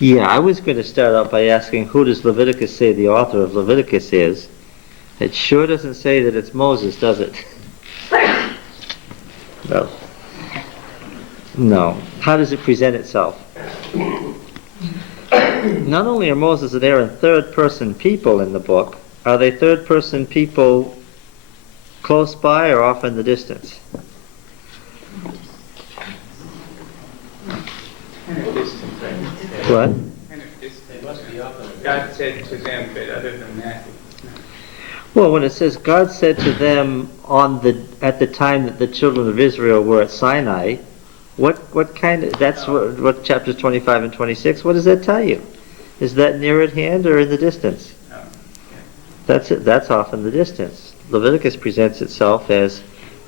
Yeah, I was going to start out by asking who does Leviticus say the author of Leviticus is? It sure doesn't say that it's Moses, does it? No. No. How does it present itself? Not only are Moses and Aaron third-person people in the book, are they third-person people close by or off in the distance? Kind of distant, right? What? Kind of distant. God said to them, but other than that, Well, when it says God said to them at the time that the children of Israel were at Sinai, what kind of, that's what chapters 25 and 26, what does that tell you? Is that near at hand or in the distance? That's it, that's off in the distance. Leviticus presents itself as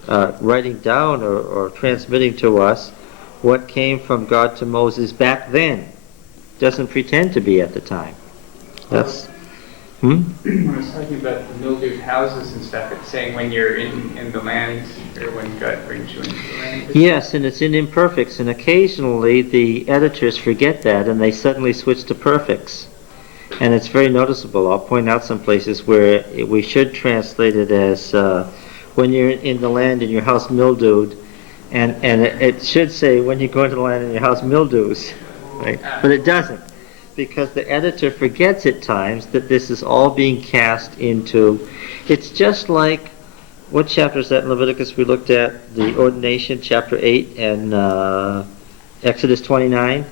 writing down or transmitting to us what came from God to Moses back then. Doesn't pretend to be at the time. That's when I was talking about the mildewed houses and stuff, it's saying when you're in the land, or when God brings you into the land. Yes, and it's in imperfects, and occasionally the editors forget that and they suddenly switch to perfects. And it's very noticeable. I'll point out some places where we should translate it as when you're in the land and your house mildewed, and it should say when you go into the land and your house mildews, right? But it doesn't, because the editor forgets at times that this is all being cast into. It's just like, what chapter is that in Leviticus we looked at? The ordination, chapter 8, and Exodus 29,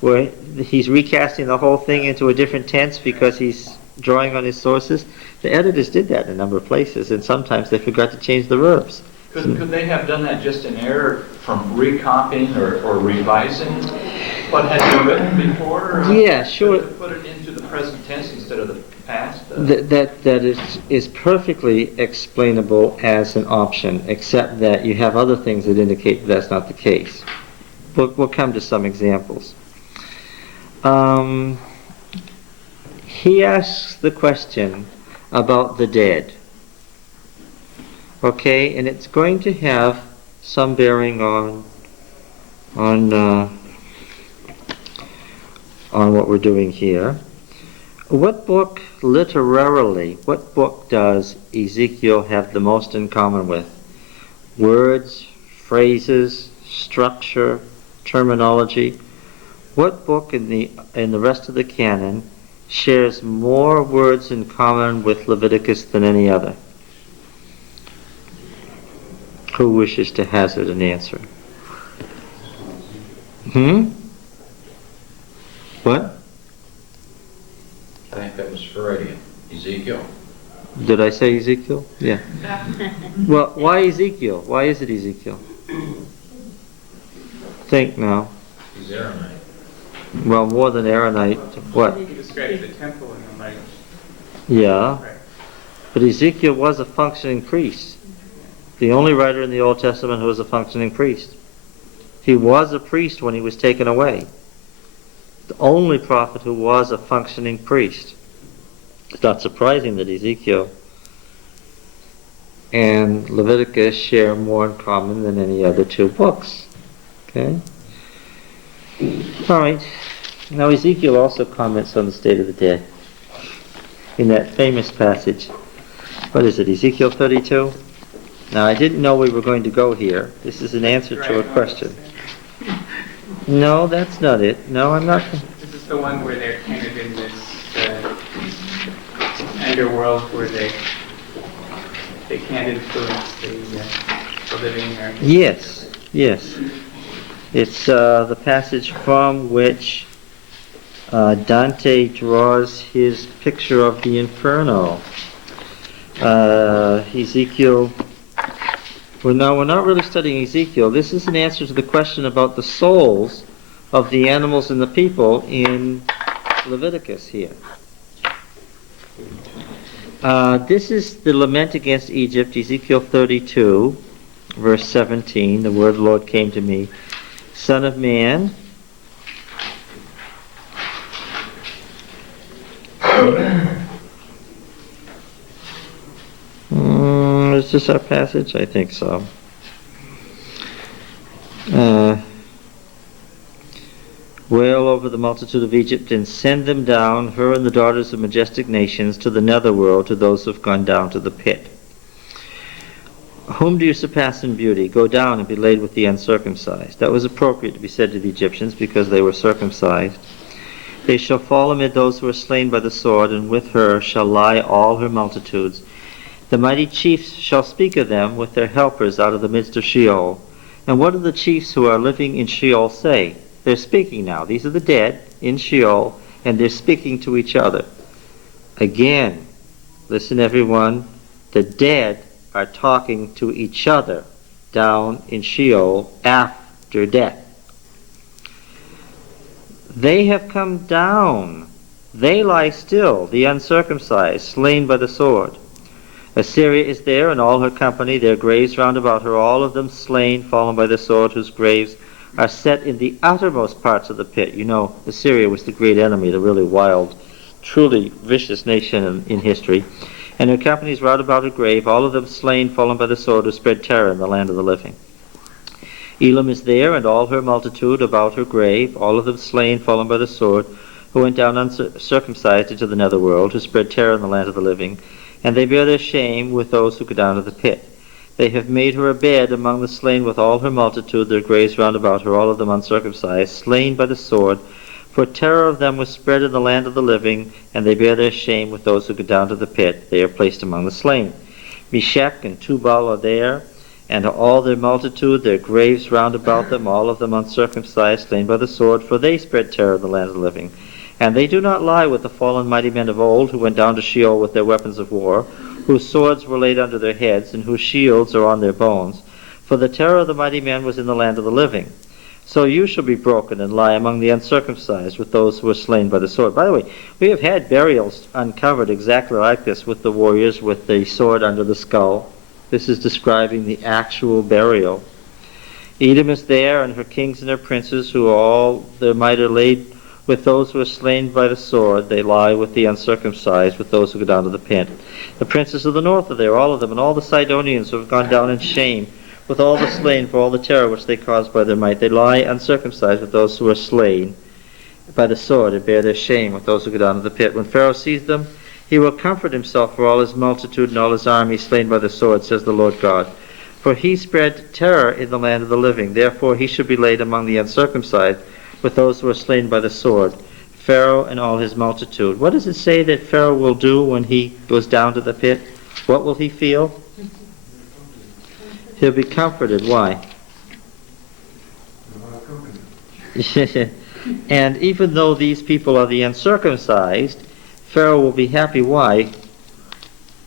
where he's recasting the whole thing into a different tense because he's drawing on his sources. The editors did that in a number of places, and sometimes they forgot to change the verbs. Could they have done that just in error from recopying or revising what had been written before? Yeah, sure. Put it into the present tense instead of the past? That is perfectly explainable as an option, except that you have other things that indicate that's not the case. We'll come to some examples. He asks the question about the dead. Okay, and it's going to have some bearing on what we're doing here. What book, literarily, what book does Ezekiel have the most in common with? Words, phrases, structure, terminology. What book in the rest of the canon shares more words in common with Leviticus than any other? Who wishes to hazard an answer? What? I think that was Freudian. Ezekiel. Did I say Ezekiel? Yeah. Well, why Ezekiel? Why is it Ezekiel? Think now. He's Aaronite. Well, more than Aaronite. What? He describes the temple in the light. Yeah. Right. But Ezekiel was a functioning priest. The only writer in the Old Testament who was a functioning priest. He was a priest when he was taken away. The only prophet who was a functioning priest. It's not surprising that Ezekiel and Leviticus share more in common than any other two books. Okay? All right. Now Ezekiel also comments on the state of the dead in that famous passage. What is it, Ezekiel 32? Now I didn't know we were going to go here. This is an answer to a question. No, that's not it. No, I'm not. This is the one where they're kind of in this underworld where they can't influence the living. Or Yes, yes. It's the passage from which Dante draws his picture of the Inferno. Ezekiel. Well, no, we're not really studying Ezekiel. This is an answer to the question about the souls of the animals and the people in Leviticus here. This is the lament against Egypt, Ezekiel 32, verse 17. The word of the Lord came to me. Son of man, is this our passage? I think so. wail over the multitude of Egypt, and send them down, her and the daughters of majestic nations, to the netherworld, to those who have gone down to the pit. Whom do you surpass in beauty? Go down and be laid with the uncircumcised. That was appropriate to be said to the Egyptians because they were circumcised. They shall fall amid those who are slain by the sword, and with her shall lie all her multitudes. The mighty chiefs shall speak of them with their helpers out of the midst of Sheol. And what do the chiefs who are living in Sheol say? They're speaking now. These are the dead in Sheol, and they're speaking to each other. Again, listen everyone, the dead are talking to each other down in Sheol after death. They have come down. They lie still, the uncircumcised, slain by the sword. Assyria is there, and all her company, their graves round about her, all of them slain, fallen by the sword, whose graves are set in the uttermost parts of the pit. You know, Assyria was the great enemy, the really wild, truly vicious nation in history. And her companies round about her grave, all of them slain, fallen by the sword, who spread terror in the land of the living. Elam is there, and all her multitude about her grave, all of them slain, fallen by the sword, who went down uncircumcised into the netherworld, who spread terror in the land of the living. And they bear their shame with those who go down to the pit. They have made her a bed among the slain with all her multitude, their graves round about her, all of them uncircumcised, slain by the sword. For terror of them was spread in the land of the living, and they bear their shame with those who go down to the pit. They are placed among the slain. Meshech and Tubal are there, and all their multitude, their graves round about them, all of them uncircumcised, slain by the sword, for they spread terror in the land of the living. And they do not lie with the fallen mighty men of old, who went down to Sheol with their weapons of war, whose swords were laid under their heads, and whose shields are on their bones. For the terror of the mighty men was in the land of the living. So you shall be broken and lie among the uncircumcised with those who were slain by the sword. By the way, we have had burials uncovered exactly like this with the warriors with the sword under the skull. This is describing the actual burial. Edom is there, and her kings and her princes, who all their might are laid with those who are slain by the sword. They lie with the uncircumcised, with those who go down to the pit. The princes of the north are there, all of them, and all the Sidonians who have gone down in shame, with all the slain for all the terror which they caused by their might. They lie uncircumcised with those who are slain by the sword, and bear their shame with those who go down to the pit. When Pharaoh sees them, he will comfort himself for all his multitude and all his army slain by the sword, says the Lord God. For he spread terror in the land of the living. Therefore he should be laid among the uncircumcised, with those who are slain by the sword, Pharaoh and all his multitude. What does it say that Pharaoh will do when he goes down to the pit? What will he feel? He'll be comforted. Why? And even though these people are the uncircumcised, Pharaoh will be happy. Why?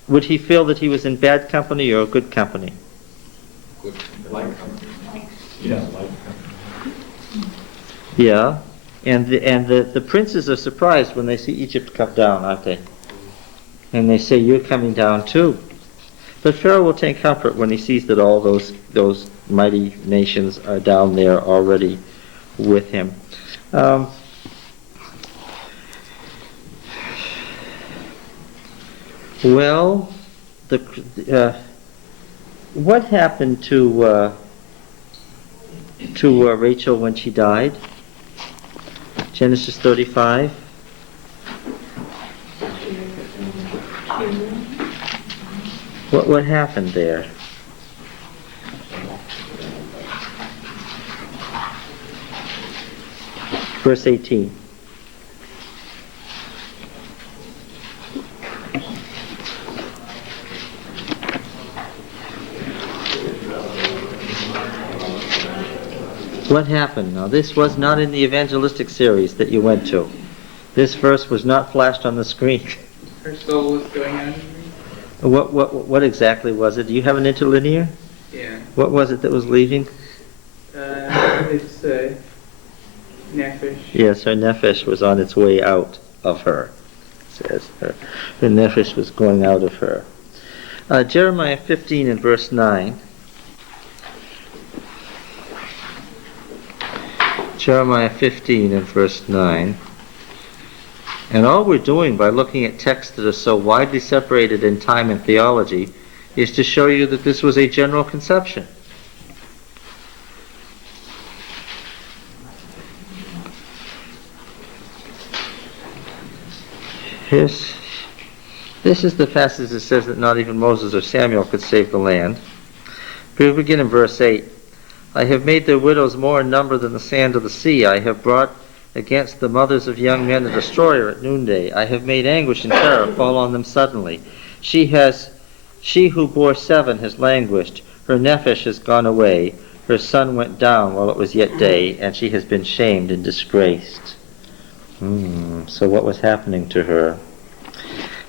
Would he feel that he was in bad company or good company? Good. Like company. Yeah, like company. Yeah, and the princes are surprised when they see Egypt come down, aren't they? And they say, "You're coming down too." But Pharaoh will take comfort when he sees that all those mighty nations are down there already with him. Well, what happened to Rachel when she died? Genesis 35. What happened there? Verse 18. What happened? Now, this was not in the evangelistic series that you went to. This verse was not flashed on the screen. Her soul was going out. What exactly was it? Do you have an interlinear? Yeah. What was it that was leaving? It's nefesh. Yes, her nefesh was on its way out of her. It says her nefesh was going out of her. Jeremiah 15 and verse 9. Jeremiah 15 and verse 9. And all we're doing by looking at texts that are so widely separated in time and theology is to show you that this was a general conception. Here's, this is the passage that says that not even Moses or Samuel could save the land. We begin in verse 8. I have made their widows more in number than the sand of the sea. I have brought against the mothers of young men a destroyer at noonday. I have made anguish and terror fall on them suddenly. She who bore 7 has languished. Her nephesh has gone away. Her sun went down while it was yet day, and she has been shamed and disgraced. So what was happening to her?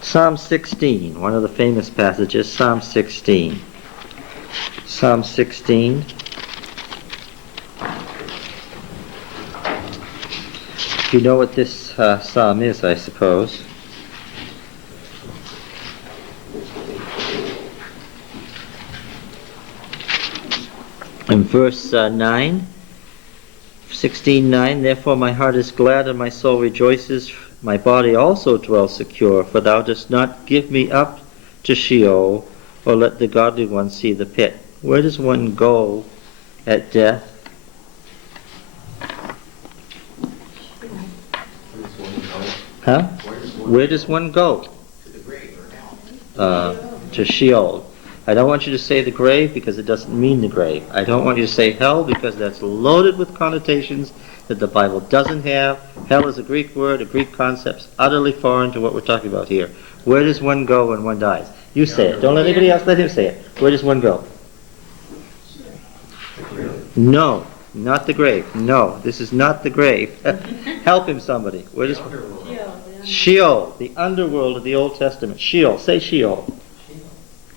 Psalm 16, one of the famous passages, Psalm 16. Psalm 16. You know what this psalm is, I suppose. In verse 9, 16:9, therefore my heart is glad and my soul rejoices, my body also dwells secure, for thou dost not give me up to Sheol, or let the godly one see the pit. Where does one go at death? Huh? Where does one go? To Sheol. I don't want you to say the grave because it doesn't mean the grave. I don't want you to say hell because that's loaded with connotations that the Bible doesn't have. Hell is a Greek word, a Greek concept, utterly foreign to what we're talking about here. Where does one go when one dies? You say it. Don't let anybody else, let him say it. Where does one go? No, not the grave. No, this is not the grave. Help him, somebody. Where does Sheol, the underworld of the Old Testament. Sheol, say Sheol.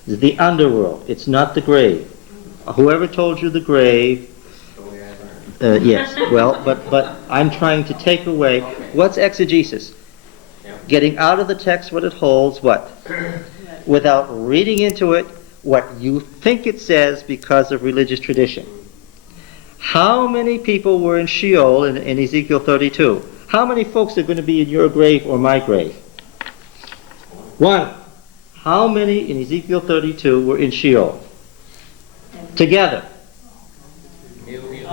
It's the underworld. It's not the grave. Whoever told you the grave, yes. Well, but I'm trying to take away. What's exegesis? Getting out of the text what it holds, what? Without reading into it what you think it says because of religious tradition. How many people were in Sheol in Ezekiel 32? How many folks are going to be in your grave or my grave? 1. How many in Ezekiel 32 were in Sheol? Together.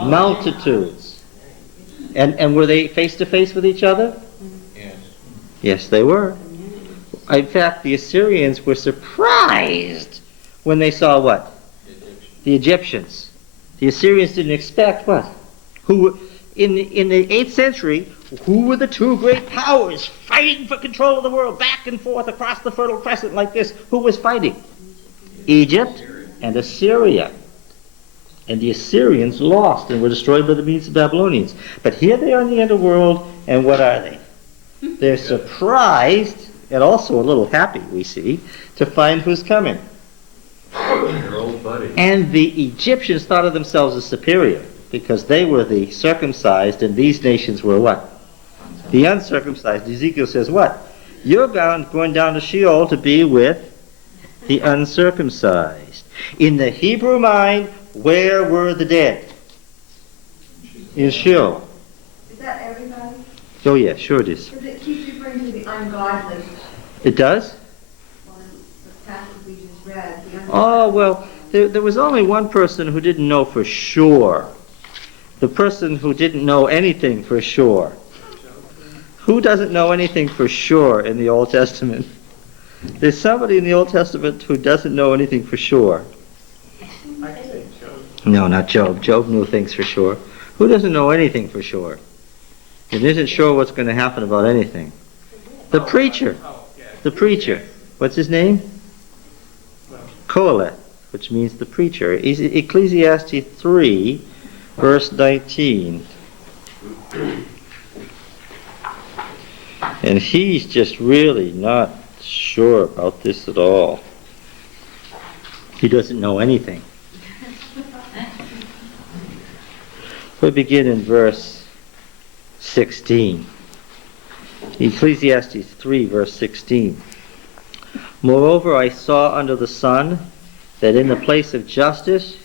Multitudes. And were they face to face with each other? Yes. Yes, they were. In fact, the Assyrians were surprised when they saw what? The Egyptians. The Assyrians didn't expect what? In the 8th century, who were the 2 great powers fighting for control of the world, back and forth across the Fertile Crescent like this? Who was fighting? Egypt and Assyria. And the Assyrians lost and were destroyed by the Medes and Babylonians. But here they are in the underworld, and what are they? They're surprised, and also a little happy, we see, to find who's coming. Your old buddy. And the Egyptians thought of themselves as superior, because they were the circumcised, and these nations were what? The uncircumcised. Ezekiel says what? You're going down to Sheol to be with the uncircumcised. In the Hebrew mind, where were the dead? In Sheol. Is that everybody? Oh yeah, sure it is. Because it keeps referring to the ungodly. It does? Well, in the passage we just read, the ungodly. Oh, well, there was only one person who didn't know for sure. The person who didn't know anything for sure. Who doesn't know anything for sure in the Old Testament? There's somebody in the Old Testament who doesn't know anything for sure. I say Job. No, not Job. Job knew things for sure. Who doesn't know anything for sure? And isn't sure what's going to happen about anything. The preacher. Oh, yeah. The preacher. What's his name? Well, Kohelet, which means the preacher. Ecclesiastes 3, verse 19. And he's just really not sure about this at all. He doesn't know anything. We'll begin in verse 16. Ecclesiastes 3, verse 16. Moreover, I saw under the sun that in the place of justice,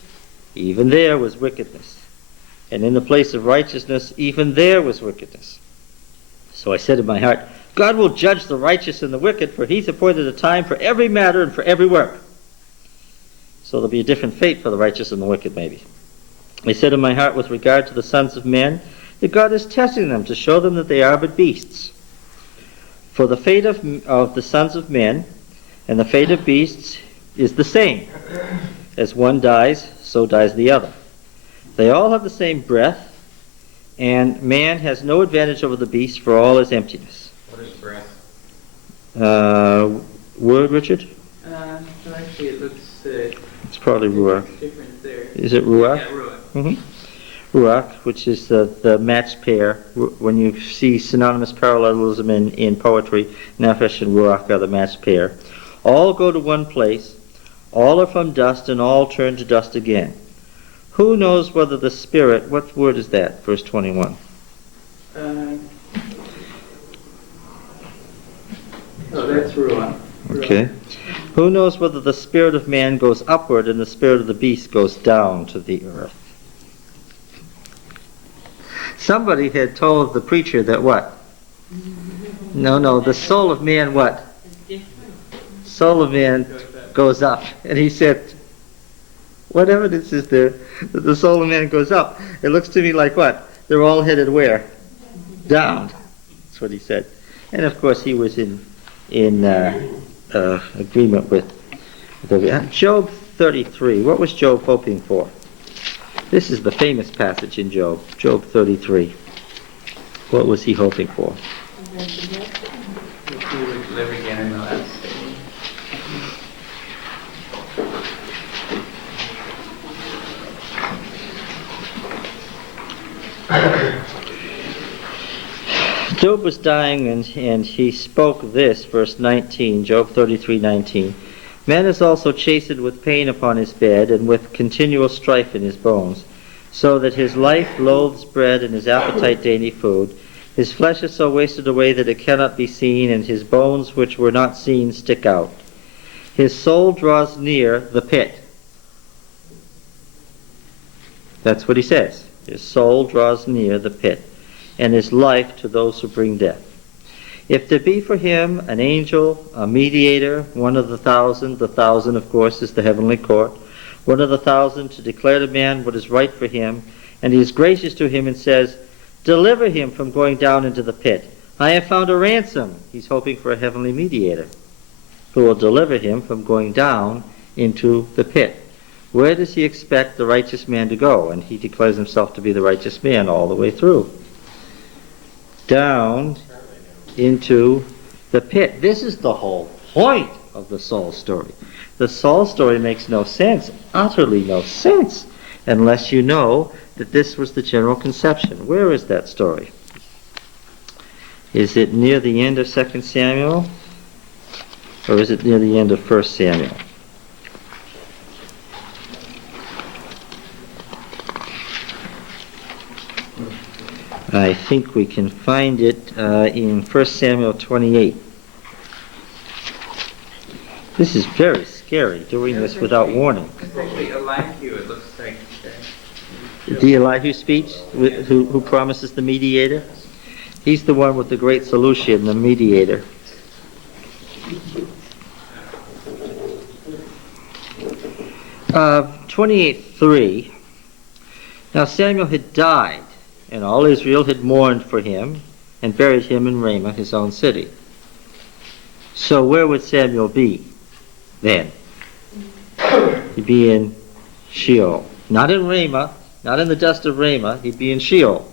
even there was wickedness. And in the place of righteousness, even there was wickedness. So I said in my heart, God will judge the righteous and the wicked, for he's appointed a time for every matter and for every work. So there'll be a different fate for the righteous and the wicked, maybe. I said in my heart with regard to the sons of men, that God is testing them to show them that they are but beasts. For the fate of the sons of men and the fate of beasts is the same. As one dies, so dies the other. They all have the same breath, and man has no advantage over the beast for all his emptiness. What is breath? Word, Richard? So actually it looks, It's probably ruach. different there. Is it ruach? Yeah, ruach. Mm-hmm. Ruach, which is the matched pair. When you see synonymous parallelism in poetry, nefesh and ruach are the matched pair. All go to one place, all are from dust, and all turn to dust again. Who knows whether the spirit, what word is that, verse 21? Oh, that's ruach. Okay. Who knows whether the spirit of man goes upward and the spirit of the beast goes down to the earth? Somebody had told the preacher that what? No, the soul of man what? Soul of man goes up. And he said, what evidence is there that the soul of man goes up? It looks to me like what? They're all headed where? Down. That's what he said. And of course he was in agreement with Job 33. What was Job hoping for? This is the famous passage in Job 33. What was he hoping for? If he would live again in the last day. Job was dying, and he spoke this, verse 19, Job 33:19. Man is also chastened with pain upon his bed, and with continual strife in his bones, so that his life loathes bread, and his appetite dainty food. His flesh is so wasted away that it cannot be seen, and his bones which were not seen stick out. His soul draws near the pit. That's what he says. His soul draws near the pit, and his life to those who bring death. If there be for him an angel, a mediator, one of the thousand of course is the heavenly court, one of the thousand to declare to man what is right for him, and he is gracious to him and says, deliver him from going down into the pit. I have found a ransom. He's hoping for a heavenly mediator who will deliver him from going down into the pit. Where does he expect the righteous man to go? And he declares himself to be the righteous man all the way through. Down into the pit. This is the whole point of the soul story. The soul story makes no sense, utterly no sense, unless you know that this was the general conception. Where is that story? Is it near the end of 2 Samuel? Or is it near the end of 1 Samuel? I think we can find it in 1 Samuel 28. This is very scary, doing this without warning. It's actually Elihu, it looks like. The Elihu speech, who promises the mediator? He's the one with the great solution, the mediator. Uh, 28:3. Now Samuel had died, and all Israel had mourned for him and buried him in Ramah, his own city. So where would Samuel be then? He'd be in Sheol. Not in Ramah, not in the dust of Ramah, he'd be in Sheol.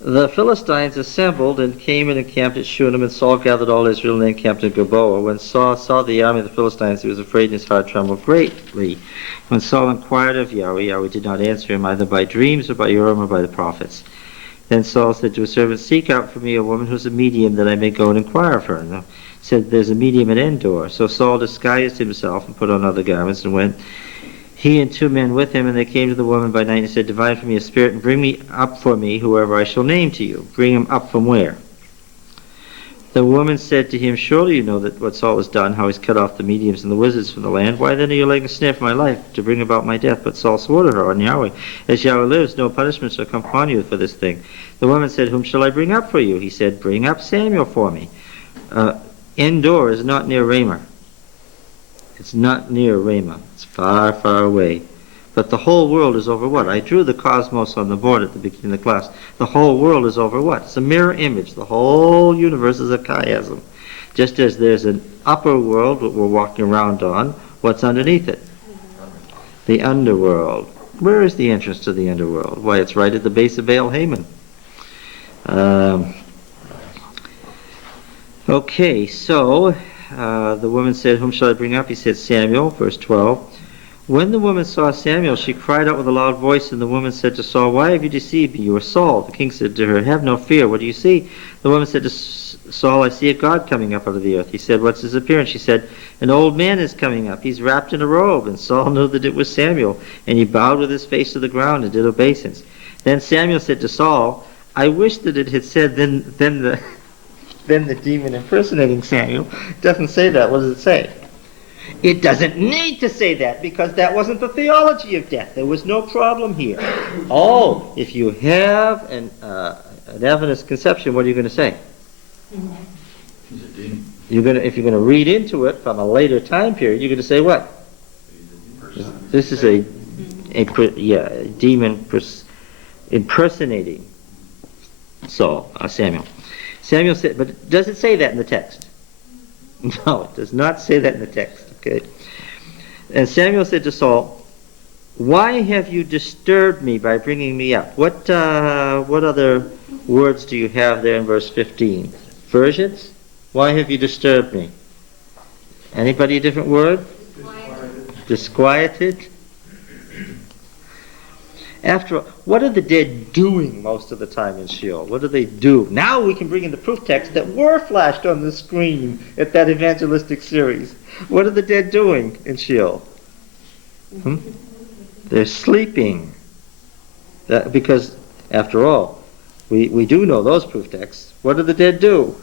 The Philistines assembled and came and encamped at Shunem, and Saul gathered all Israel and encamped in Gilboa. When Saul saw the army of the Philistines, he was afraid and his heart trembled greatly. When Saul inquired of Yahweh, Yahweh did not answer him either by dreams or by Urim or by the prophets. Then Saul said to his servant, seek out for me a woman who's a medium, that I may go and inquire of her. And he said, there's a medium at Endor. So Saul disguised himself and put on other garments and went, he and 2 men with him, and they came to the woman by night and said, divide for me a spirit and bring me up for me whoever I shall name to you. Bring him up from where? The woman said to him, surely you know that what Saul has done, how he's cut off the mediums and the wizards from the land. Why then are you laying a snare for my life to bring about my death? But Saul swore to her on Yahweh, as Yahweh lives, no punishment shall come upon you for this thing. The woman said, whom shall I bring up for you? He said, bring up Samuel for me. Endor is not near Ramah. It's not near Ramah. It's far, far away. But the whole world is over what? I drew the cosmos on the board at the beginning of the class. The whole world is over what? It's a mirror image. The whole universe is a chiasm. Just as there's an upper world that we're walking around on, what's underneath it? The underworld. Where is the entrance to the underworld? Why, it's right at the base of Baal Haman. Okay, so the woman said, whom shall I bring up? He said, Samuel, verse 12. When the woman saw Samuel, she cried out with a loud voice, and the woman said to Saul, why have you deceived me? You are Saul. The king said to her, have no fear. What do you see? The woman said to Saul, I see a god coming up out of the earth. He said, what's his appearance? She said, an old man is coming up. He's wrapped in a robe. And Saul knew that it was Samuel, and he bowed with his face to the ground and did obeisance. Then Samuel said to Saul, I wish that it had said, then the demon impersonating Samuel. It doesn't say that. What does it say? It doesn't need to say that, because that wasn't the theology of death. There was no problem here. Oh, if you have an Adventist conception, what are you going to say? He's a demon. If you're going to read into it from a later time period, you're going to say what? This is a demon impersonating Samuel. Samuel said, but does it say that in the text? No, it does not say that in the text. Okay. And Samuel said to Saul, why have you disturbed me by bringing me up? What other words do you have there in verse 15? Versions? Why have you disturbed me? Anybody a different word? Disquieted. After all, what are the dead doing most of the time in Sheol? What do they do? Now we can bring in the proof texts that were flashed on the screen at that evangelistic series. What are the dead doing in Sheol? They're sleeping. Because, after all, we do know those proof texts. What do the dead do?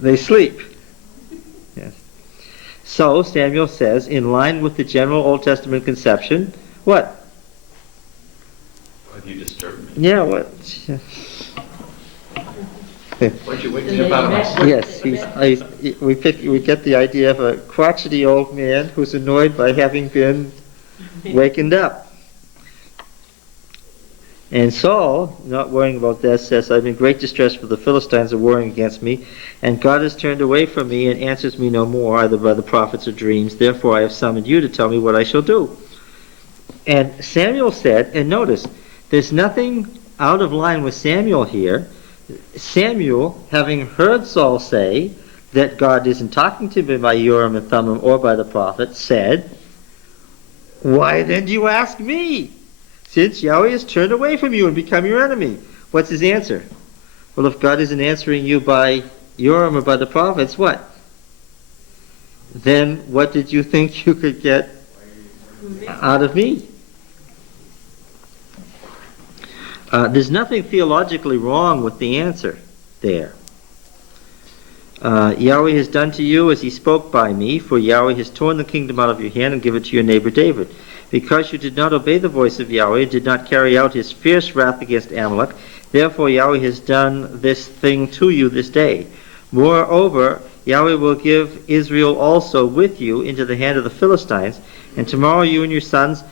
They sleep. Yes. So, Samuel says, in line with the general Old Testament conception, what? Have you disturbed me? Yeah, what? Why'd you wake me up out of my sleep? Yes, we get the idea of a crotchety old man who's annoyed by having been wakened up. And Saul, not worrying about that, says, I'm in great distress, for the Philistines are warring against me, and God has turned away from me and answers me no more, either by the prophets or dreams. Therefore I have summoned you to tell me what I shall do. And Samuel said, and notice, there's nothing out of line with Samuel here. Samuel, having heard Saul say that God isn't talking to him by Urim and Thummim or by the prophet, said, why then do you ask me? Since Yahweh has turned away from you and become your enemy. What's his answer? Well, if God isn't answering you by Urim or by the prophets, what? Then what did you think you could get out of me? There's nothing theologically wrong with the answer there. Yahweh has done to you as he spoke by me, for Yahweh has torn the kingdom out of your hand and given it to your neighbor David. Because you did not obey the voice of Yahweh, and did not carry out his fierce wrath against Amalek, therefore Yahweh has done this thing to you this day. Moreover, Yahweh will give Israel also with you into the hand of the Philistines, and tomorrow you and your sons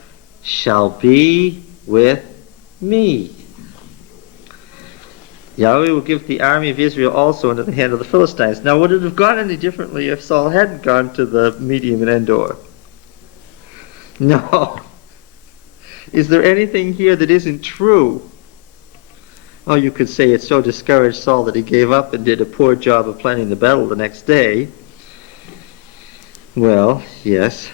shall be with me. Yahweh will give the army of Israel also into the hand of the Philistines. Now, would it have gone any differently if Saul hadn't gone to the medium in Endor? No. Is there anything here that isn't true? Oh, you could say it so discouraged Saul that he gave up and did a poor job of planning the battle the next day. Well, yes.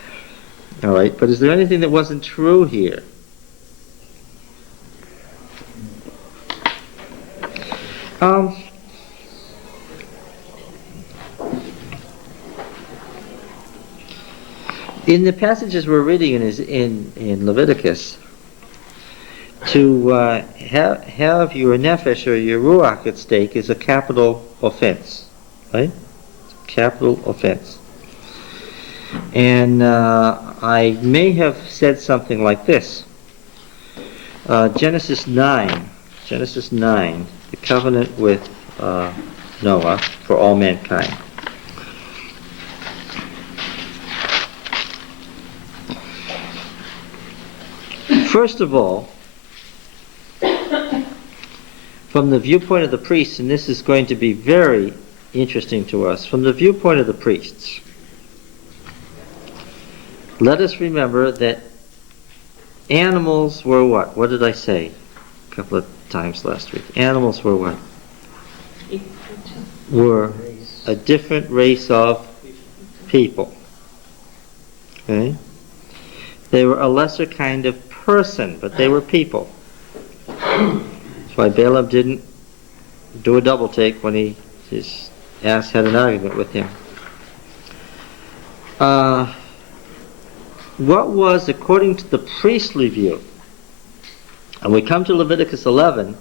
All right, but is there anything that wasn't true here? In the passages we're reading in Leviticus, to have your nefesh or your ruach at stake is a capital offense, right? It's a capital offense. And I may have said something like this. Genesis 9, the covenant with Noah for all mankind. First of all, from the viewpoint of the priests, and this is going to be very interesting to us, from the viewpoint of the priests, let us remember that animals were what? What did I say a couple of times last week? Animals were what? Were a different race of people. Okay? They were a lesser kind of person, but they were people. That's why Balaam didn't do a double take when his ass had an argument with him. What was, according to the priestly view, and we come to Leviticus 11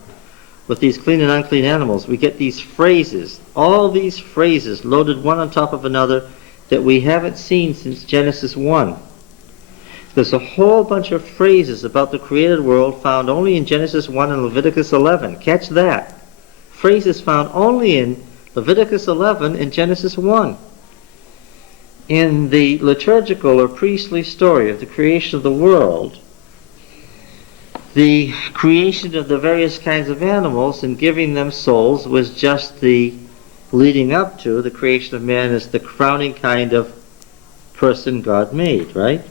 with these clean and unclean animals, we get these phrases, all these phrases loaded one on top of another that we haven't seen since Genesis 1. There's a whole bunch of phrases about the created world found only in Genesis 1 and Leviticus 11. Catch that. Phrases found only in Leviticus 11 and Genesis 1. In the liturgical or priestly story of the creation of the world, the creation of the various kinds of animals and giving them souls was just the leading up to the creation of man as the crowning kind of person God made, right?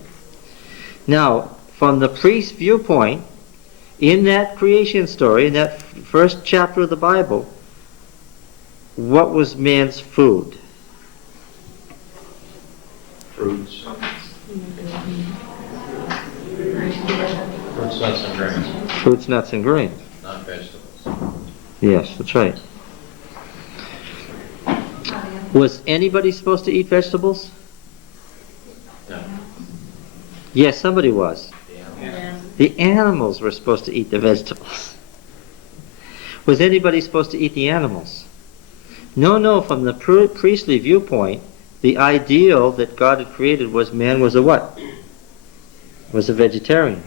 Now, from the priest's viewpoint, in that creation story, in that first chapter of the Bible, what was man's food? Fruits. Fruits, nuts, and grains. Fruits, nuts, and grains. Not vegetables. Yes, that's right. Was anybody supposed to eat vegetables? No. Yes, somebody was. Yeah. The animals were supposed to eat the vegetables. Was anybody supposed to eat the animals? No, from the priestly viewpoint, the ideal that God had created was man was a what? Was a vegetarian.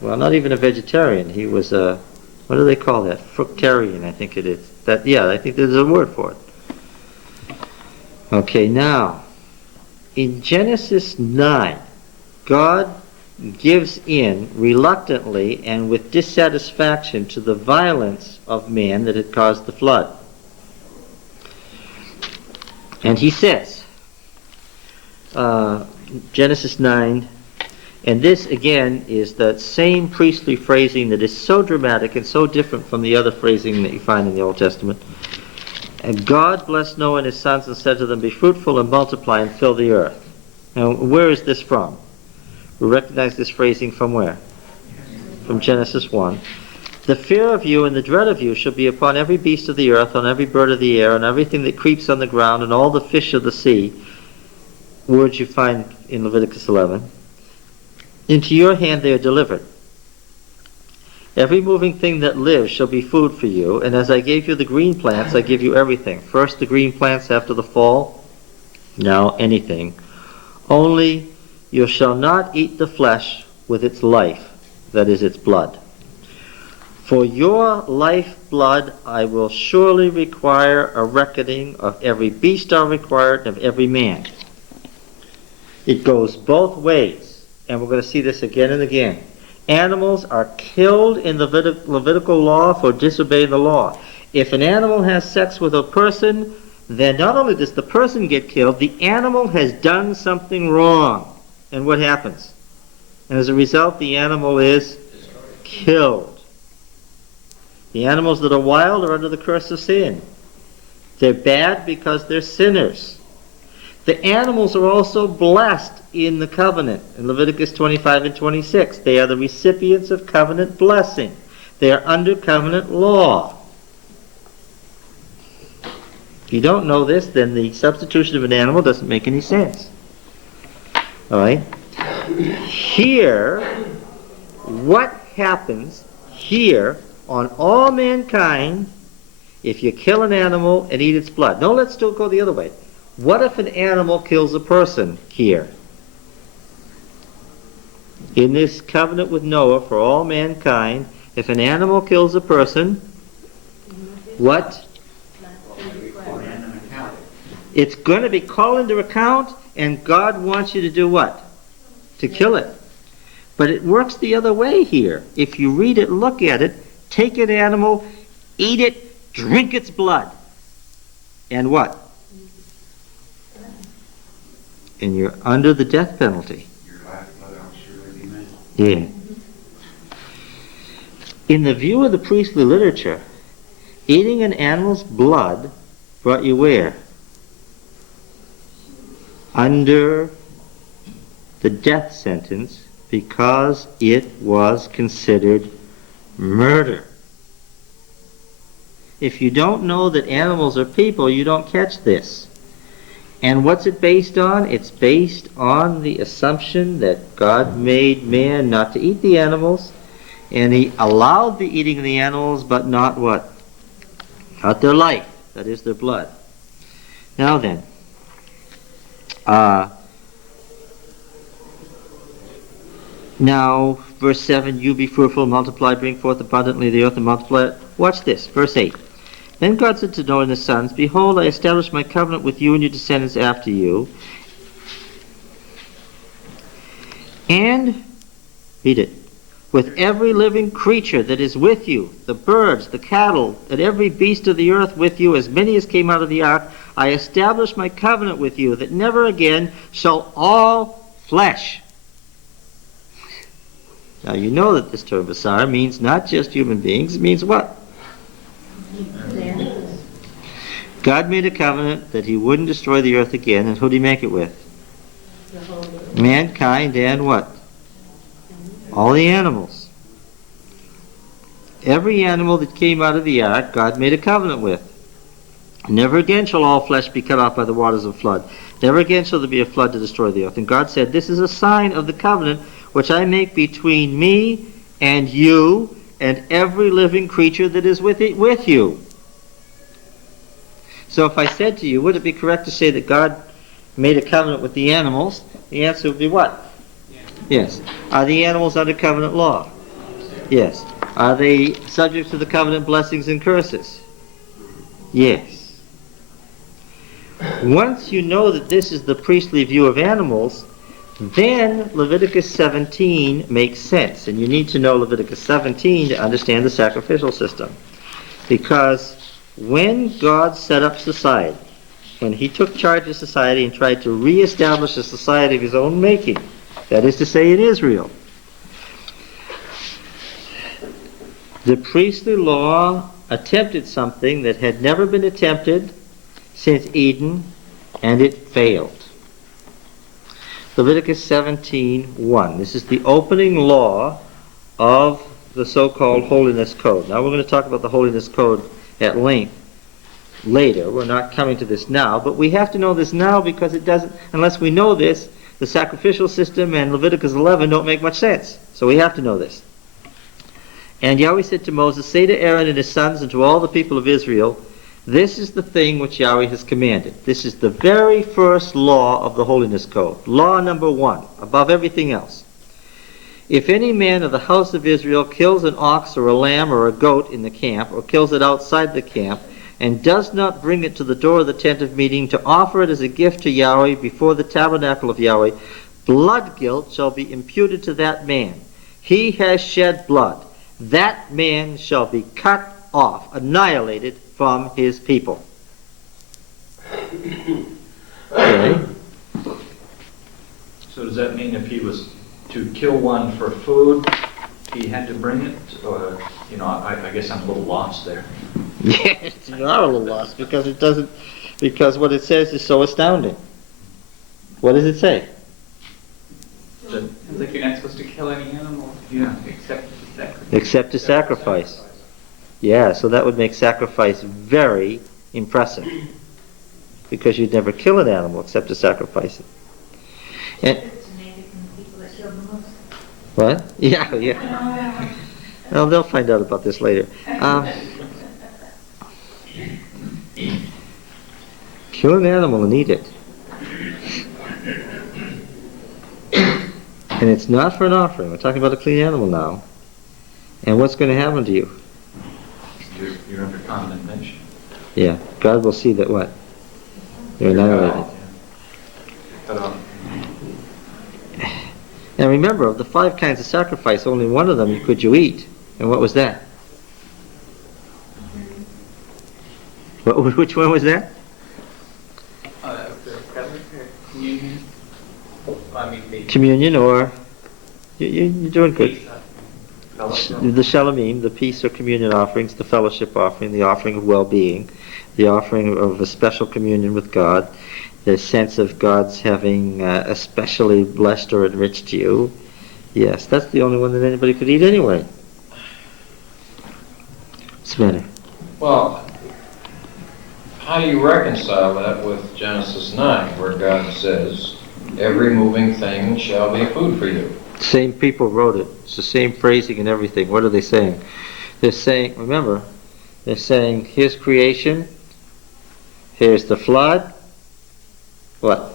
Well, not even a vegetarian. He was a, what do they call that? Fructarian, I think it is. I think there's a word for it. Okay, now, in Genesis 9, God gives in reluctantly and with dissatisfaction to the violence of man that had caused the flood. And he says, Genesis 9, and this again is that same priestly phrasing that is so dramatic and so different from the other phrasing that you find in the Old Testament. And God blessed Noah and his sons and said to them, be fruitful and multiply and fill the earth. Now, where is this from? We recognize this phrasing from where? From Genesis 1. The fear of you and the dread of you shall be upon every beast of the earth, on every bird of the air, on everything that creeps on the ground, and all the fish of the sea. Words you find in Leviticus 11. Into your hand they are delivered. Every moving thing that lives shall be food for you, and as I gave you the green plants, I give you everything. First the green plants after the fall, now anything. Only you shall not eat the flesh with its life, that is its blood. For your life blood I will surely require a reckoning of every beast are required, and of every man. It goes both ways, and we're going to see this again and again. Animals are killed in the Levitical law for disobeying the law. If an animal has sex with a person, then not only does the person get killed, the animal has done something wrong. And what happens? And as a result, the animal is killed. The animals that are wild are under the curse of sin. They're bad because they're sinners. The animals are also blessed in the covenant. In Leviticus 25 and 26, they are the recipients of covenant blessing. They are under covenant law. If you don't know this, then the substitution of an animal doesn't make any sense. All right? Here, what happens here on all mankind if you kill an animal and eat its blood? No, let's still go the other way. What if an animal kills a person here? In this covenant with Noah for all mankind, if an animal kills a person, what? It's going to be called into account, and God wants you to do what? To kill it. But it works the other way here. If you read it, look at it, take an animal, eat it, drink its blood. And what? And you're under the death penalty. Your lifeblood will surely be made. Yeah. In the view of the priestly literature, eating an animal's blood brought you where? Under the death sentence, because it was considered murder. If you don't know that animals are people, you don't catch this. And what's it based on? It's based on the assumption that God made man not to eat the animals, and he allowed the eating of the animals, but not what? Not their life, that is their blood. Now then, now, verse 7, you be fruitful, multiply, bring forth abundantly the earth and multiply it. Watch this, verse 8. Then God said to Noah and his sons, behold, I establish my covenant with you and your descendants after you. And, read it, with every living creature that is with you, the birds, the cattle, and every beast of the earth with you, as many as came out of the ark, I establish my covenant with you, that never again shall all flesh. Now you know that this term basar means not just human beings, it means what? God made a covenant that he wouldn't destroy the earth again, and who did he make it with? Mankind and what? All the animals. Every animal that came out of the ark, God made a covenant with. Never again shall all flesh be cut off by the waters of flood. Never again shall there be a flood to destroy the earth. And God said, this is a sign of the covenant which I make between me and you and every living creature that is with you. So if I said to you, would it be correct to say that God made a covenant with the animals? The answer would be what? Yes. Are the animals under covenant law? Yes. Are they subject to the covenant blessings and curses? Yes. Once you know that this is the priestly view of animals, then Leviticus 17 makes sense. And you need to know Leviticus 17 to understand the sacrificial system. Because when God set up society, when he took charge of society and tried to reestablish a society of his own making, that is to say in Israel, the priestly law attempted something that had never been attempted since Eden, and it failed. Leviticus 17:1. This is the opening law of the so-called Holiness Code. Now we're going to talk about the Holiness Code at length later. We're not coming to this now, but we have to know this now because it doesn't, unless we know this, the sacrificial system and Leviticus 11 don't make much sense. So we have to know this. And Yahweh said to Moses, say to Aaron and his sons and to all the people of Israel, this is the thing which Yahweh has commanded. This is the very first law of the Holiness Code. Law number 1, above everything else. If any man of the house of Israel kills an ox or a lamb or a goat in the camp, or kills it outside the camp, and does not bring it to the door of the tent of meeting to offer it as a gift to Yahweh before the tabernacle of Yahweh, blood guilt shall be imputed to that man. He has shed blood. That man shall be cut off, annihilated from his people. Okay. So does that mean if he was to kill one for food, he had to bring it? Or, I guess I'm a little lost there. Yes, you are a little lost because it doesn't, because what it says is so astounding. What does it say? Sounds like you're not supposed to kill any animal. Yeah. Except to sacrifice. Except to sacrifice. Yeah, so that would make sacrifice very impressive. Because you'd never kill an animal except to sacrifice it. And, what? Yeah. Well, they'll find out about this later. Kill an animal and eat it. And it's not for an offering. We're talking about a clean animal now. And what's going to happen to you? You're under condemnation. Yeah, God will see that what? You're annihilated. But, And remember, of the 5 kinds of sacrifice, only one of them could you eat. And what was that? Which one was that? The present or communion? I mean, the Communion, or you're doing good. peace The shalomim, the peace or communion offerings, the fellowship offering, the offering of well-being, the offering of a special communion with God, the sense of God's having especially blessed or enriched you. Yes, that's the only one that anybody could eat anyway. It's better. Well, how do you reconcile that with Genesis 9, where God says, every moving thing shall be food for you? Same people wrote it. It's the same phrasing and everything. What are they saying? They're saying, remember, they're saying, here's creation, here's the flood. What?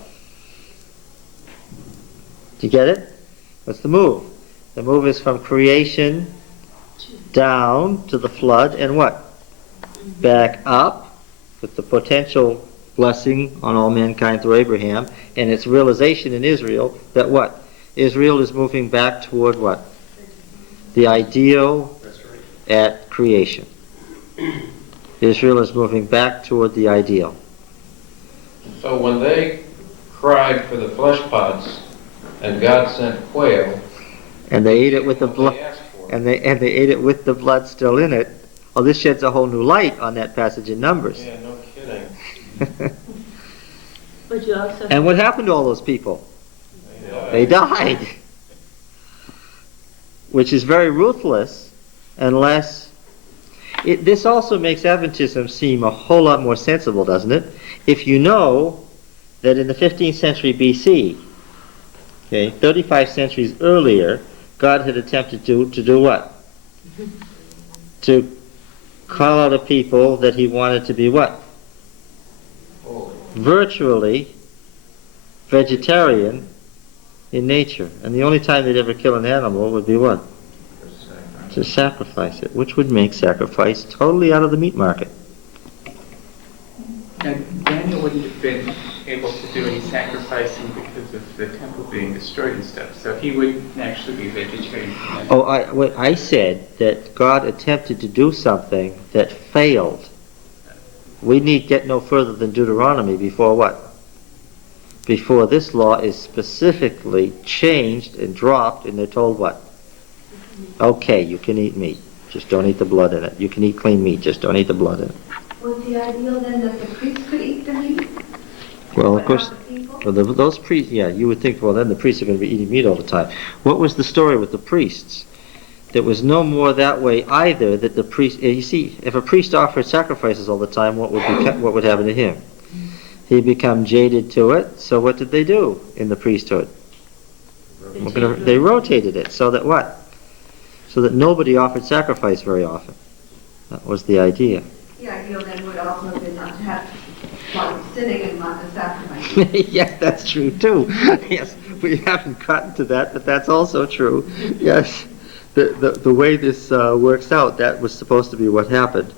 Do you get it? What's the move? The move is from creation down to the flood, and what? Back up with the potential blessing on all mankind through Abraham, and its realization in Israel that what? Israel is moving back toward what? The ideal at creation. Israel is moving back toward the ideal. So when they cried for the flesh pots, and God sent quail, And they ate it with the what blood, they asked for. and they ate it with the blood still in it. Oh, this sheds a whole new light on that passage in Numbers. Yeah, no kidding. But you also And what happened to all those people? They They died. Which is very ruthless, unless... this also makes Adventism seem a whole lot more sensible, doesn't it? If you know that in the 15th century BC, okay, 35 centuries earlier, God had attempted to do what? To call out a people that he wanted to be what? Holy. Virtually vegetarian in nature. And the only time they'd ever kill an animal would be what? To sacrifice it, which would make sacrifice totally out of the meat market. And Daniel wouldn't have been able to do any sacrificing because of the temple being destroyed and stuff, so he would actually be vegetarian from then. Oh, I said that God attempted to do something that failed. We need get no further than Deuteronomy before what? Before this law is specifically changed and dropped, and they're told what? Okay, you can eat meat, just don't eat the blood in it. You can eat clean meat, just don't eat the blood in it. Was the ideal then that the priests could eat the meat? Well, of but course, not the people? well, those priests, yeah, you would think, well, then the priests are going to be eating meat all the time. What was the story with the priests? There was no more that way either, that the priest, you see, if a priest offered sacrifices all the time, what would happen to him? He'd become jaded to it, so what did they do in the priesthood? They rotated it, so that what? So that nobody offered sacrifice very often. That was the idea. The ideal then would also have been not to have a lot of sinning and not to sacrifice. Yes, that's true too. Yes, we haven't gotten to that, but that's also true. Yes, the way this works out, that was supposed to be what happened.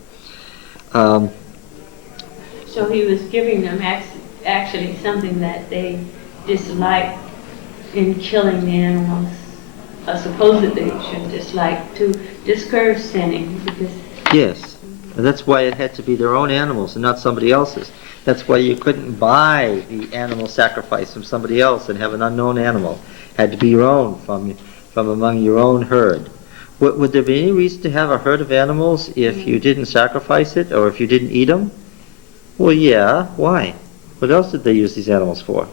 So he was giving them actually something that they disliked in killing the animals, supposedly should dislike, to discourage sinning, because Yes, and that's why it had to be their own animals and not somebody else's. That's why you couldn't buy the animal sacrifice from somebody else and have an unknown animal. It had to be your own from among your own herd. Would there be any reason to have a herd of animals if you didn't sacrifice it or if you didn't eat them? Well, yeah. Why? What else did they use these animals for?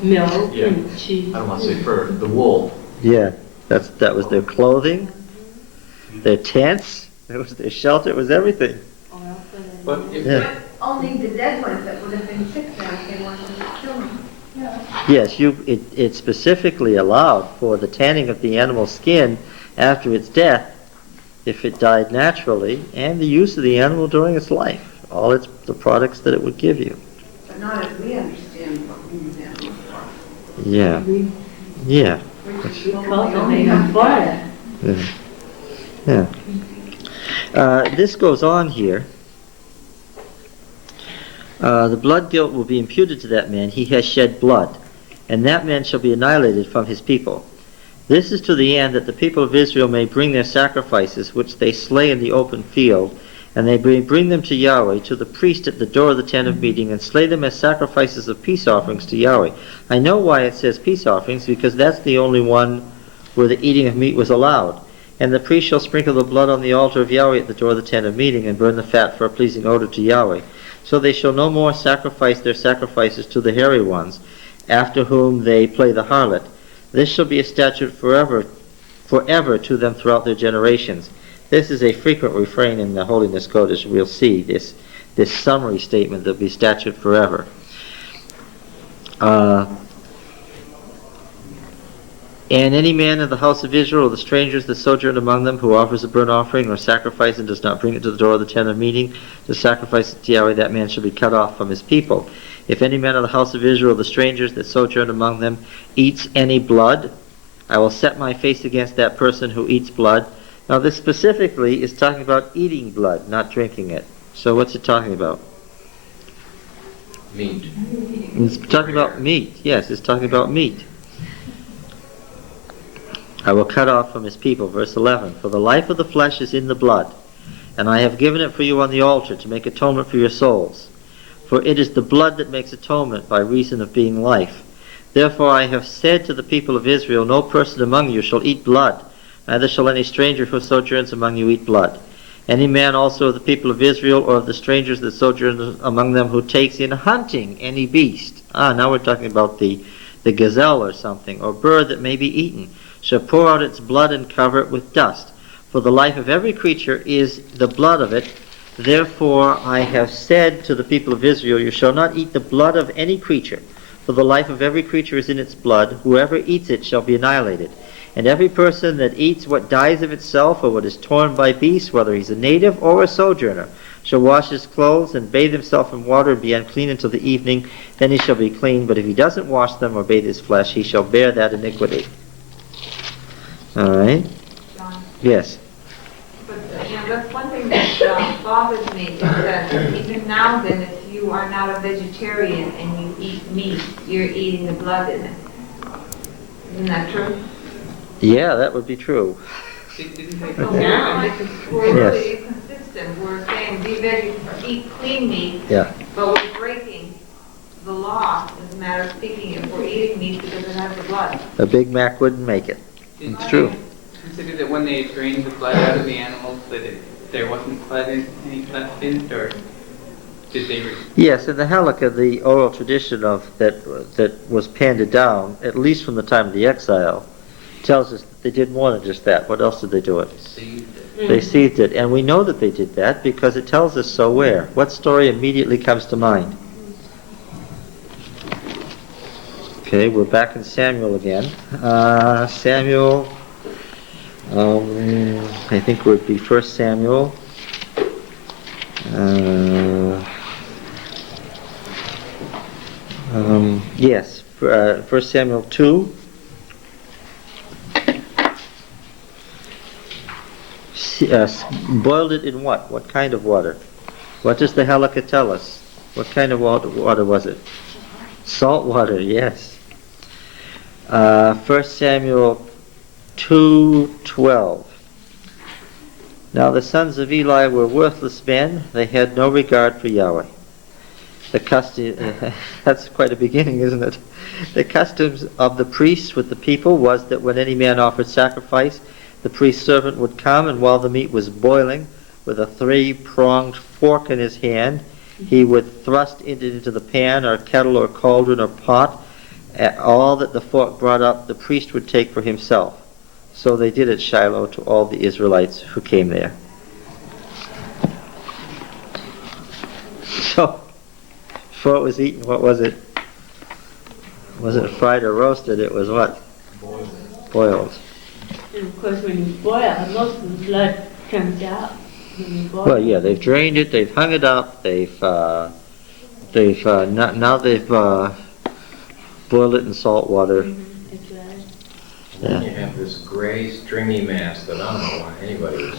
milk Yeah. and cheese. I don't want to say fur, the wool. Yeah, that was their clothing, their tents, it was their shelter, it was everything. But if Yeah. Only the dead ones that would have been sick then if they wanted to kill them. Yes, it specifically allowed for the tanning of the animal's skin after its death, if it died naturally, and the use of the animal during its life, the products that it would give you. But not as we understand what we use animals for. Yeah, yeah, Which We is cultivate them for that. yeah. This goes on here. The blood guilt will be imputed to that man. He has shed blood, and that man shall be annihilated from his people. This is to the end that the people of Israel may bring their sacrifices, which they slay in the open field, and they may bring them to Yahweh, to the priest at the door of the tent of meeting, and slay them as sacrifices of peace offerings to Yahweh. I know why it says peace offerings, because that's the only one where the eating of meat was allowed. And the priest shall sprinkle the blood on the altar of Yahweh at the door of the tent of meeting, and burn the fat for a pleasing odor to Yahweh. So they shall no more sacrifice their sacrifices to the hairy ones, after whom they play the harlot. This shall be a statute forever to them throughout their generations. This is a frequent refrain in the Holiness Code, as we'll see, this summary statement that will be statute forever. And any man of the house of Israel, or the strangers that sojourn among them, who offers a burnt offering or sacrifice and does not bring it to the door of the tent of meeting to sacrifice it to Yahweh, that man shall be cut off from his people. If any man of the house of Israel, or the strangers that sojourn among them, eats any blood, I will set my face against that person who eats blood. Now this specifically is talking about eating blood, not drinking it. So what's it talking about? Meat. It's talking about meat. Yes, it's talking about meat. I will cut off from his people. Verse 11. For the life of the flesh is in the blood, and I have given it for you on the altar to make atonement for your souls. For it is the blood that makes atonement by reason of being life. Therefore I have said to the people of Israel, no person among you shall eat blood, neither shall any stranger who sojourns among you eat blood. Any man also of the people of Israel, or of the strangers that sojourn among them, who takes in hunting any beast, now we're talking about the gazelle or something, or bird that may be eaten, shall pour out its blood and cover it with dust. For the life of every creature is the blood of it. Therefore I have said to the people of Israel, you shall not eat the blood of any creature, for the life of every creature is in its blood. Whoever eats it shall be annihilated. And every person that eats what dies of itself, or what is torn by beasts, whether he's a native or a sojourner, shall wash his clothes and bathe himself in water and be unclean until the evening. Then he shall be clean. But if he doesn't wash them or bathe his flesh, he shall bear that iniquity. All right? John. Yes. But that's one thing that bothers me, is that even now then, if you are not a vegetarian and you eat meat, you're eating the blood in it. Isn't that true? Yeah, that would be true. Didn't they So go we're Yes. really inconsistent. We're saying be eat clean meat, Yeah. but we're breaking the law as a matter of speaking if we're eating meat because it has the blood. A Big Mac wouldn't make it. It's true. Consider that when they drained the blood out of the animals, that there wasn't any blood in it, or did they? Yes, in the Halakha, the oral tradition of that was handed down, at least from the time of the exile, tells us that they did more than just that. What else did they do it? They seethed it, and we know that they did that because it tells us so where. What story immediately comes to mind? Okay, we're back in Samuel again. Samuel, I think it would be 1 Samuel. Yes, 1 Samuel 2. Boiled it in what? What kind of water? What does the Halakha tell us? What kind of water was it? Salt water, yes. 1 Samuel 2:12. Now the sons of Eli were worthless men. They had no regard for Yahweh. The custom, that's quite a beginning, isn't it? The customs of the priests with the people was that when any man offered sacrifice, the priest's servant would come, and while the meat was boiling, with a 3-pronged fork in his hand, he would thrust it into the pan or kettle or cauldron or pot. All that the fork brought up, the priest would take for himself. So they did at Shiloh to all the Israelites who came there. So, before it was eaten, what was it? Wasn't fried or roasted, it was what? Boiled. And of course, when you boil, most of the blood comes out when you boil. Well, yeah, they've drained it, they've hung it up, now they've boiled it in salt water. That's right. And then you have this gray stringy mass that I don't know why anybody was.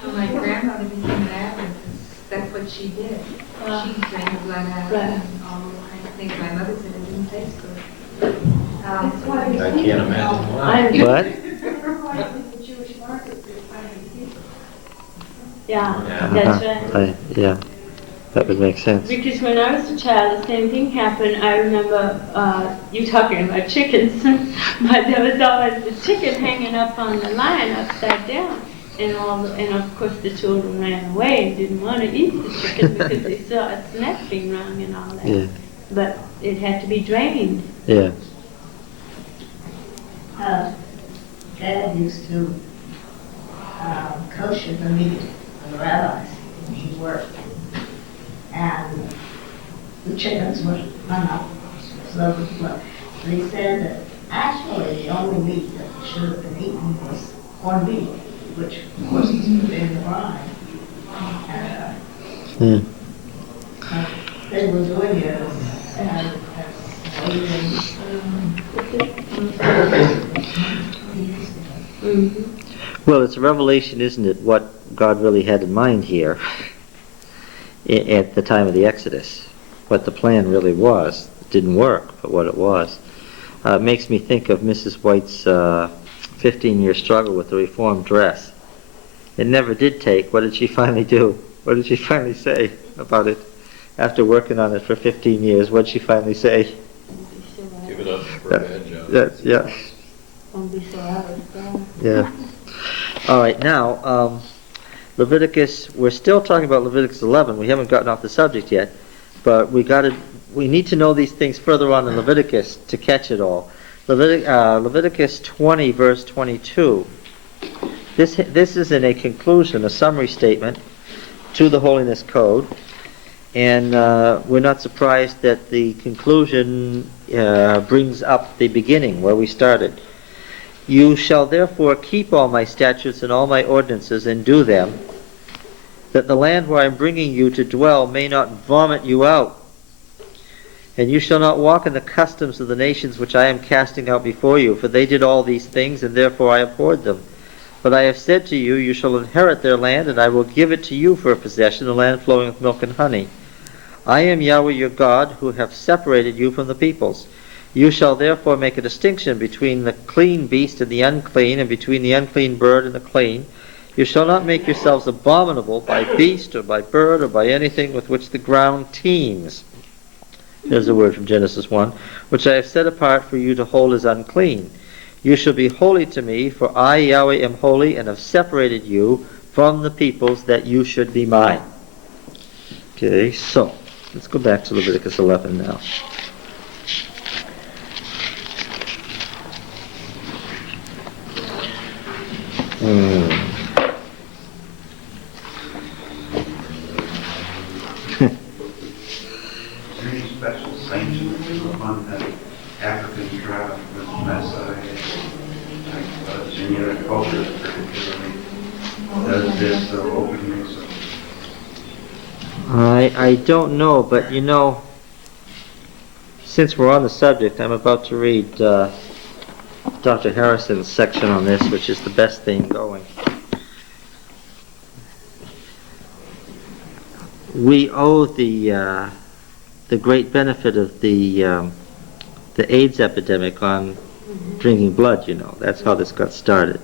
So my grandmother became an Adventist. That's what She did. Uh, She drained the blood out right. and all kinds of things. My mother said it didn't taste good. That's why I can't imagine why. What? the Jewish market, they're finding people. Yeah, Yeah. that's Uh-huh. right. Yeah, that would make sense. Because when I was a child, the same thing happened. I remember you talking about chickens, but there was always the chicken hanging up on the line upside down. And of course the children ran away and didn't want to eat the chicken because they saw its neck being wrung and all that. Yeah, But it had to be drained. yeah. Dad used to kosher the meat of the rabbis when he worked. And the chickens would run up, so with blood. But he said that actually the only meat that should have been eaten was corned beef, which of course was put in the brine. Yeah. They were doing it as waiting. Well, it's a revelation, isn't it, what God really had in mind here at the time of the Exodus, what the plan really was. It didn't work, but what it was. It makes me think of Mrs. White's 15-year struggle with the reformed dress. It never did take. What did she finally do? What did she finally say about it? After working on it for 15 years, what did she finally say? Give it up for a bad job. Yeah. Don't be so out of breath. Yeah. All right, now, Leviticus, we're still talking about Leviticus 11. We haven't gotten off the subject yet, but we need to know these things further on in Leviticus to catch it all. Leviticus 20, verse 22. This is in a conclusion, a summary statement to the Holiness Code, and we're not surprised that the conclusion brings up the beginning where we started. You shall therefore keep all my statutes and all my ordinances and do them, that the land where I am bringing you to dwell may not vomit you out. And you shall not walk in the customs of the nations which I am casting out before you, for they did all these things, and therefore I abhorred them. But I have said to you, you shall inherit their land, and I will give it to you for a possession, a land flowing with milk and honey. I am Yahweh your God, who have separated you from the peoples. You shall therefore make a distinction between the clean beast and the unclean, and between the unclean bird and the clean. You shall not make yourselves abominable by beast or by bird or by anything with which the ground teems. There's a word from Genesis 1, which I have set apart for you to hold as unclean. You shall be holy to me, for I, Yahweh, am holy, and have separated you from the peoples that you should be mine. Okay, so let's go back to Leviticus 11 now. Is there any special sanctions upon that African tribe with Messiah? Like any other culture particularly does this so openly? So I don't know, but you know, since we're on the subject, I'm about to read Dr. Harrison's section on this, which is the best thing going. We owe the great benefit of the AIDS epidemic on drinking blood. You know, that's how this got started.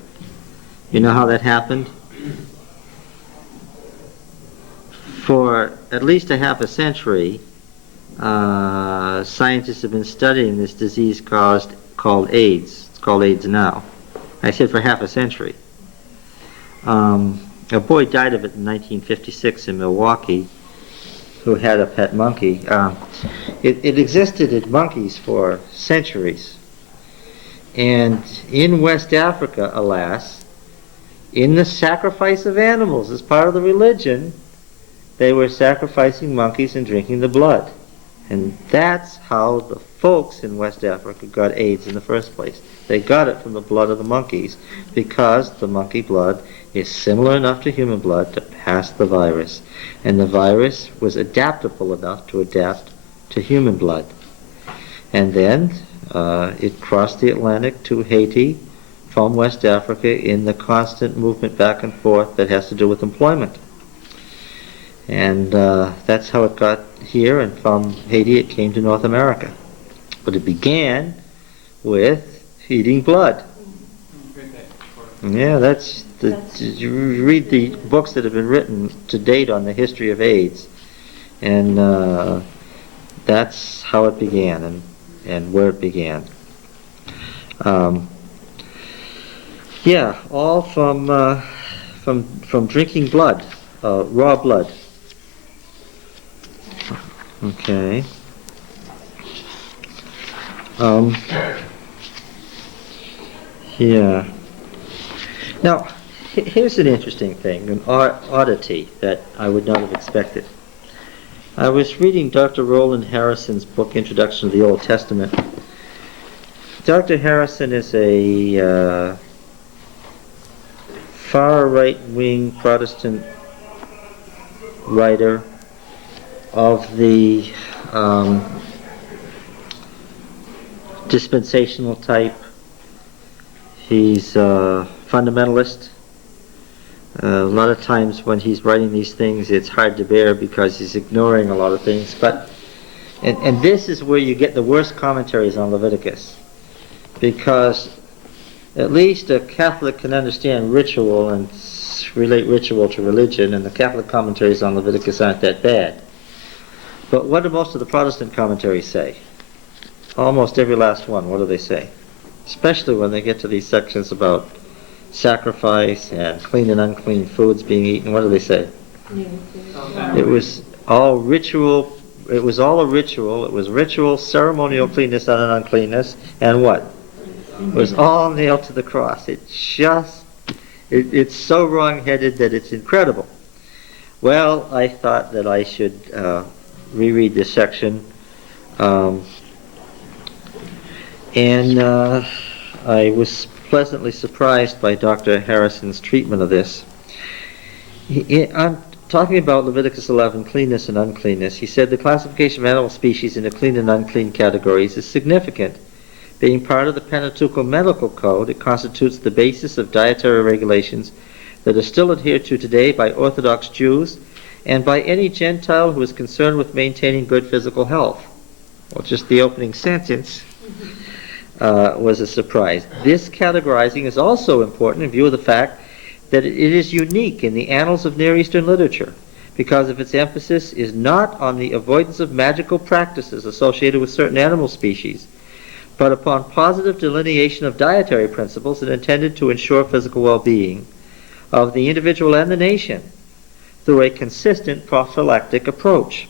You know how that happened? For at least a half a century, scientists have been studying this disease called AIDS. It's called AIDS now. I said for half a century. A boy died of it in 1956 in Milwaukee who had a pet monkey. It existed in monkeys for centuries. And in West Africa, alas, in the sacrifice of animals as part of the religion, they were sacrificing monkeys and drinking the blood. And that's how the folks in West Africa got AIDS in the first place. They got it from the blood of the monkeys because the monkey blood is similar enough to human blood to pass the virus. And the virus was adaptable enough to adapt to human blood. And then it crossed the Atlantic to Haiti from West Africa in the constant movement back and forth that has to do with employment. And that's how it got here, and from Haiti it came to North America. But it began with eating blood. Yeah, you read the books that have been written to date on the history of AIDS, and that's how it began and where it began. Yeah, all from drinking blood, raw blood. Okay. Yeah. Now, here's an interesting thing, an oddity that I would not have expected. I was reading Dr. Roland Harrison's book, Introduction to the Old Testament. Dr. Harrison is a far right-wing Protestant writer of the dispensational type. He's a fundamentalist. A lot of times when he's writing these things, it's hard to bear because he's ignoring a lot of things. And this is where you get the worst commentaries on Leviticus, because at least a Catholic can understand ritual and relate ritual to religion, and the Catholic commentaries on Leviticus aren't that bad. But what do most of the Protestant commentaries say? Almost every last one, what do they say? Especially when they get to these sections about sacrifice and clean and unclean foods being eaten, what do they say? It was all ritual. It was all a ritual. It was ritual, ceremonial cleanness and uncleanness, and what? It was all nailed to the cross. It's so wrong-headed that it's incredible. Well, I thought that I should reread this section, and I was pleasantly surprised by Dr. Harrison's treatment of this. I'm talking about Leviticus 11, cleanness and uncleanness. He said the classification of animal species into clean and unclean categories is significant. Being part of the Pentateuchal Medical Code, it constitutes the basis of dietary regulations that are still adhered to today by Orthodox Jews and by any Gentile who is concerned with maintaining good physical health. Well, just the opening sentence was a surprise. This categorizing is also important in view of the fact that it is unique in the annals of Near Eastern literature because of its emphasis is not on the avoidance of magical practices associated with certain animal species, but upon positive delineation of dietary principles and intended to ensure physical well-being of the individual and the nation through a consistent prophylactic approach.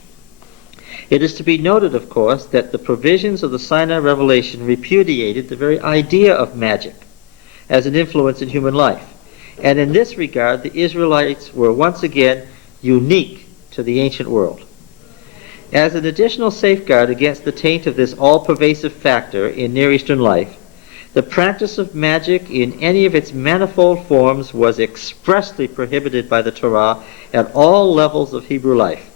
It is to be noted, of course, that the provisions of the Sinai revelation repudiated the very idea of magic as an influence in human life. And in this regard, the Israelites were once again unique to the ancient world. As an additional safeguard against the taint of this all-pervasive factor in Near Eastern life, the practice of magic in any of its manifold forms was expressly prohibited by the Torah at all levels of Hebrew life.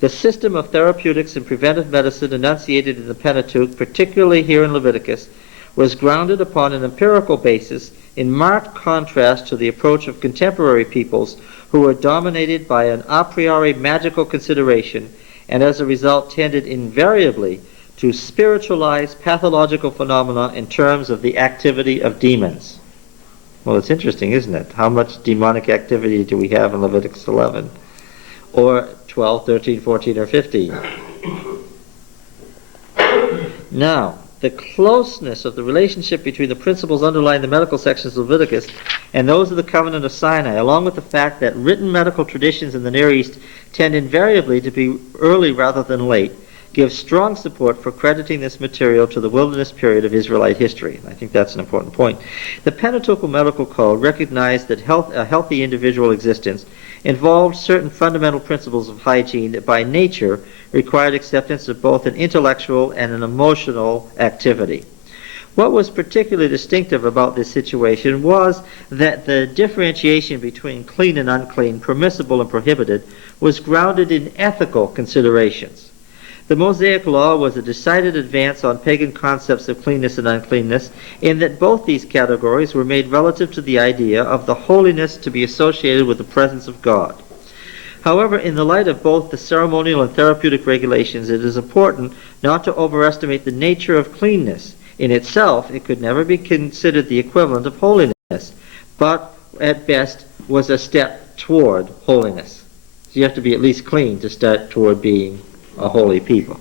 The system of therapeutics and preventive medicine enunciated in the Pentateuch, particularly here in Leviticus, was grounded upon an empirical basis in marked contrast to the approach of contemporary peoples who were dominated by an a priori magical consideration and as a result tended invariably to spiritualize pathological phenomena in terms of the activity of demons. Well, it's interesting, isn't it? How much demonic activity do we have in Leviticus 11? Or 12, 13, 14, or 15? Now, the closeness of the relationship between the principles underlying the medical sections of Leviticus and those of the Covenant of Sinai, along with the fact that written medical traditions in the Near East tend invariably to be early rather than late, gives strong support for crediting this material to the wilderness period of Israelite history. And I think that's an important point. The Pentateuchal Medical Code recognized that a healthy individual existence involved certain fundamental principles of hygiene that by nature required acceptance of both an intellectual and an emotional activity. What was particularly distinctive about this situation was that the differentiation between clean and unclean, permissible and prohibited, was grounded in ethical considerations. The Mosaic Law was a decided advance on pagan concepts of cleanness and uncleanness in that both these categories were made relative to the idea of the holiness to be associated with the presence of God. However, in the light of both the ceremonial and therapeutic regulations, it is important not to overestimate the nature of cleanness. In itself, it could never be considered the equivalent of holiness, but at best was a step toward holiness. So you have to be at least clean to start toward being a holy people.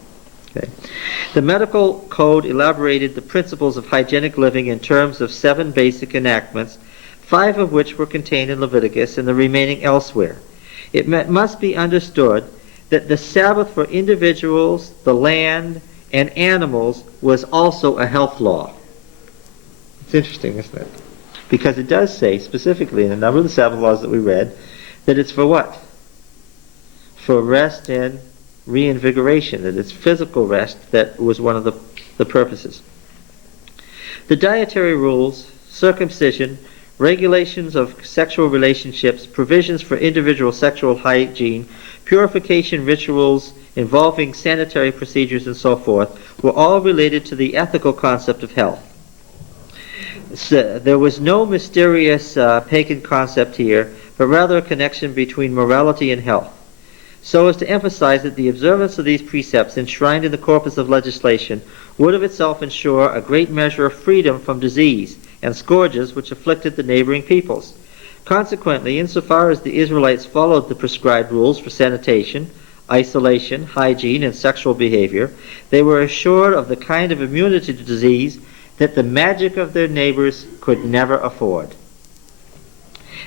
Okay. The medical code elaborated the principles of hygienic living in terms of 7 basic enactments, 5 of which were contained in Leviticus and the remaining elsewhere. It must be understood that the Sabbath for individuals, the land, and animals was also a health law. It's interesting, isn't it? Because it does say specifically in a number of the Sabbath laws that we read that it's for what? For rest and reinvigoration, that it's physical rest that was one of the purposes. The dietary rules, circumcision, regulations of sexual relationships, provisions for individual sexual hygiene, purification rituals involving sanitary procedures and so forth, were all related to the ethical concept of health. So, there was no mysterious pagan concept here, but rather a connection between morality and health, so as to emphasize that the observance of these precepts enshrined in the corpus of legislation would of itself ensure a great measure of freedom from disease and scourges which afflicted the neighboring peoples. Consequently, insofar as the Israelites followed the prescribed rules for sanitation, isolation, hygiene, and sexual behavior, they were assured of the kind of immunity to disease that the magic of their neighbors could never afford.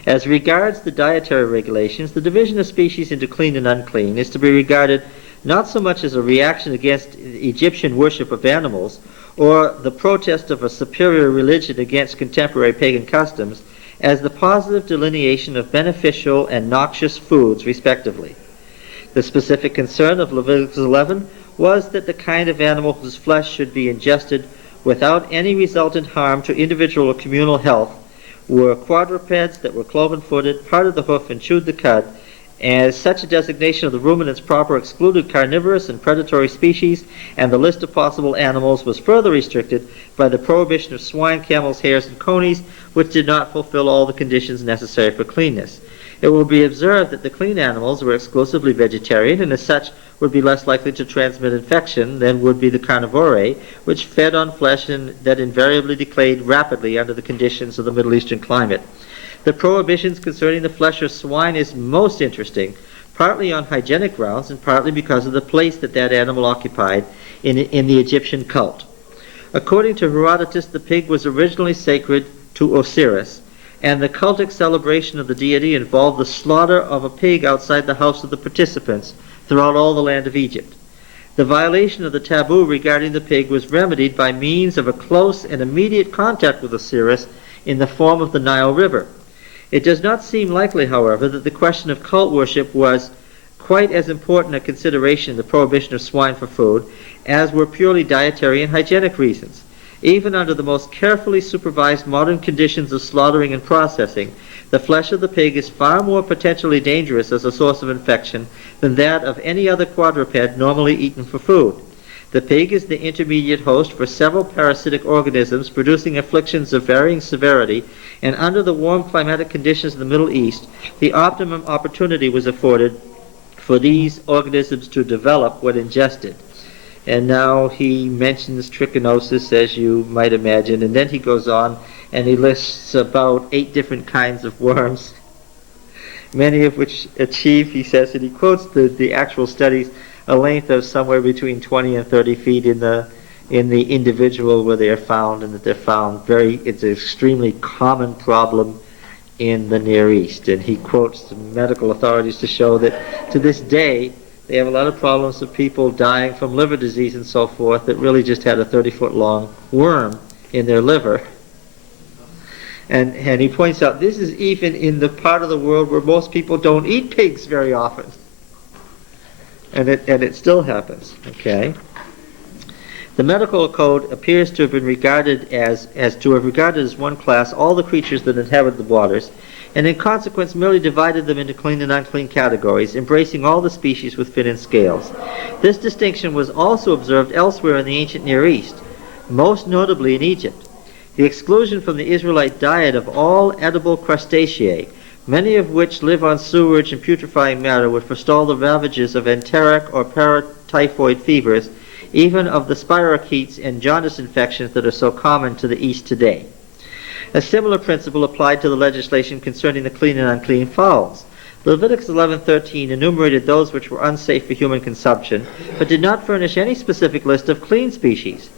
As regards the dietary regulations, the division of species into clean and unclean is to be regarded not so much as a reaction against Egyptian worship of animals or the protest of a superior religion against contemporary pagan customs, as the positive delineation of beneficial and noxious foods, respectively. The specific concern of Leviticus 11 was that the kind of animal whose flesh should be ingested without any resultant harm to individual or communal health were quadrupeds that were cloven-footed, parted the hoof, and chewed the cud. As such a designation of the ruminants proper excluded carnivorous and predatory species, and the list of possible animals was further restricted by the prohibition of swine, camels, hares, and conies, which did not fulfill all the conditions necessary for cleanness. It will be observed that the clean animals were exclusively vegetarian, and as such would be less likely to transmit infection than would be the carnivore, which fed on flesh that invariably decayed rapidly under the conditions of the Middle Eastern climate. The prohibitions concerning the flesh of swine is most interesting, partly on hygienic grounds and partly because of the place that animal occupied in the Egyptian cult. According to Herodotus, the pig was originally sacred to Osiris, and the cultic celebration of the deity involved the slaughter of a pig outside the house of the participants throughout all the land of Egypt. The violation of the taboo regarding the pig was remedied by means of a close and immediate contact with Osiris in the form of the Nile River. It does not seem likely, however, that the question of cult worship was quite as important a consideration in the prohibition of swine for food as were purely dietary and hygienic reasons. Even under the most carefully supervised modern conditions of slaughtering and processing, the flesh of the pig is far more potentially dangerous as a source of infection than that of any other quadruped normally eaten for food. The pig is the intermediate host for several parasitic organisms producing afflictions of varying severity, and under the warm climatic conditions of the Middle East, the optimum opportunity was afforded for these organisms to develop when ingested. And now he mentions trichinosis, as you might imagine, and then he goes on and he lists about 8 different kinds of worms, many of which achieve, he says, and he quotes the actual studies, a length of somewhere between 20 and 30 feet in the individual where they are found, and that they're found it's an extremely common problem in the Near East. And he quotes the medical authorities to show that to this day they have a lot of problems of people dying from liver disease and so forth that really just had a 30-foot long worm in their liver. And he points out this is even in the part of the world where most people don't eat pigs very often. And it still happens, okay? The medical code appears to have been regarded as one class all the creatures that inhabit the waters, and in consequence merely divided them into clean and unclean categories, embracing all the species with fin and scales. This distinction was also observed elsewhere in the ancient Near East, most notably in Egypt. The exclusion from the Israelite diet of all edible crustaceae many of which live on sewage and putrefying matter, would forestall the ravages of enteric or paratyphoid fevers, even of the spirochetes and jaundice infections that are so common to the East today. A similar principle applied to the legislation concerning the clean and unclean fowls. Leviticus 11:13 enumerated those which were unsafe for human consumption, but did not furnish any specific list of clean species.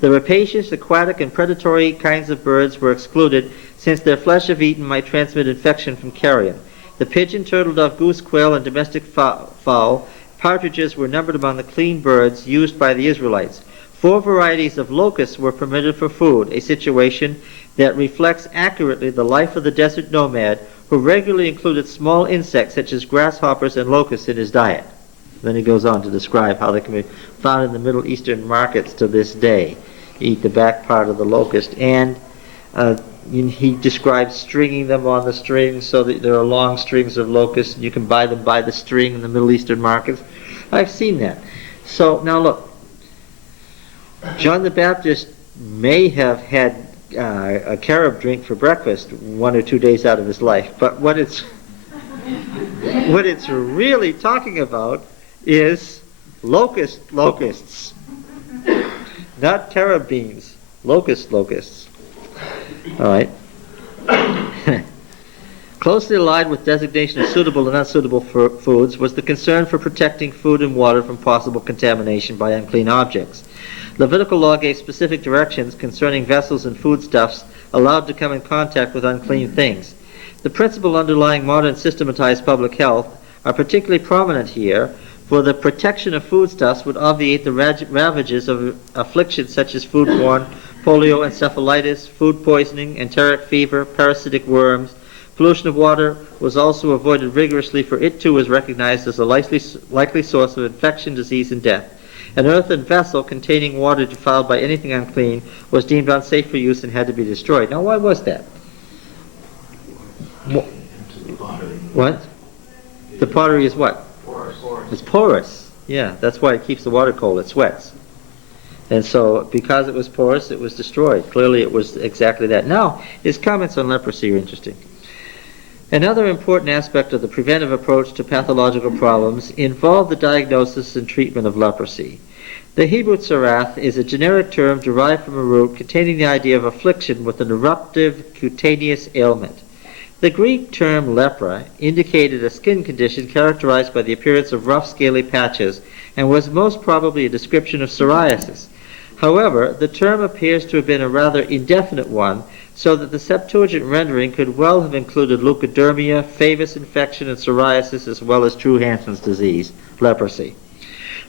The rapacious, aquatic, and predatory kinds of birds were excluded, since their flesh if eaten might transmit infection from carrion. The pigeon, turtle dove, goose, quail, and domestic fowl, partridges were numbered among the clean birds used by the Israelites. 4 varieties of locusts were permitted for food, a situation that reflects accurately the life of the desert nomad, who regularly included small insects such as grasshoppers and locusts in his diet. Then he goes on to describe how they can be found in the Middle Eastern markets to this day. You eat the back part of the locust, and he describes stringing them on the string so that there are long strings of locusts, and you can buy them by the string in the Middle Eastern markets. I've seen that. So now look, John the Baptist may have had a carob drink for breakfast 1 or 2 days out of his life, but what it's really talking about is locusts, not carob beans, locusts. All right. Closely aligned with designation of suitable and unsuitable foods was the concern for protecting food and water from possible contamination by unclean objects. Levitical law gave specific directions concerning vessels and foodstuffs allowed to come in contact with unclean things. The principle underlying modern systematized public health are particularly prominent here, for the protection of foodstuffs would obviate the ravages of afflictions such as foodborne, polio, encephalitis, food poisoning, enteric fever, parasitic worms. Pollution of water was also avoided rigorously, for it too was recognized as a likely source of infection, disease, and death. An earthen vessel containing water defiled by anything unclean was deemed unsafe for use and had to be destroyed. Now, why was that? What? The pottery is what? It's porous. Yeah, that's why it keeps the water cold. It sweats. And so, because it was porous, it was destroyed. Clearly, it was exactly that. Now, his comments on leprosy are interesting. Another important aspect of the preventive approach to pathological problems involved the diagnosis and treatment of leprosy. The Hebrew tzarath is a generic term derived from a root containing the idea of affliction with an eruptive cutaneous ailment. The Greek term lepra indicated a skin condition characterized by the appearance of rough, scaly patches and was most probably a description of psoriasis. However, the term appears to have been a rather indefinite one, so that the Septuagint rendering could well have included leukodermia, favus infection, and psoriasis, as well as true Hansen's disease, leprosy.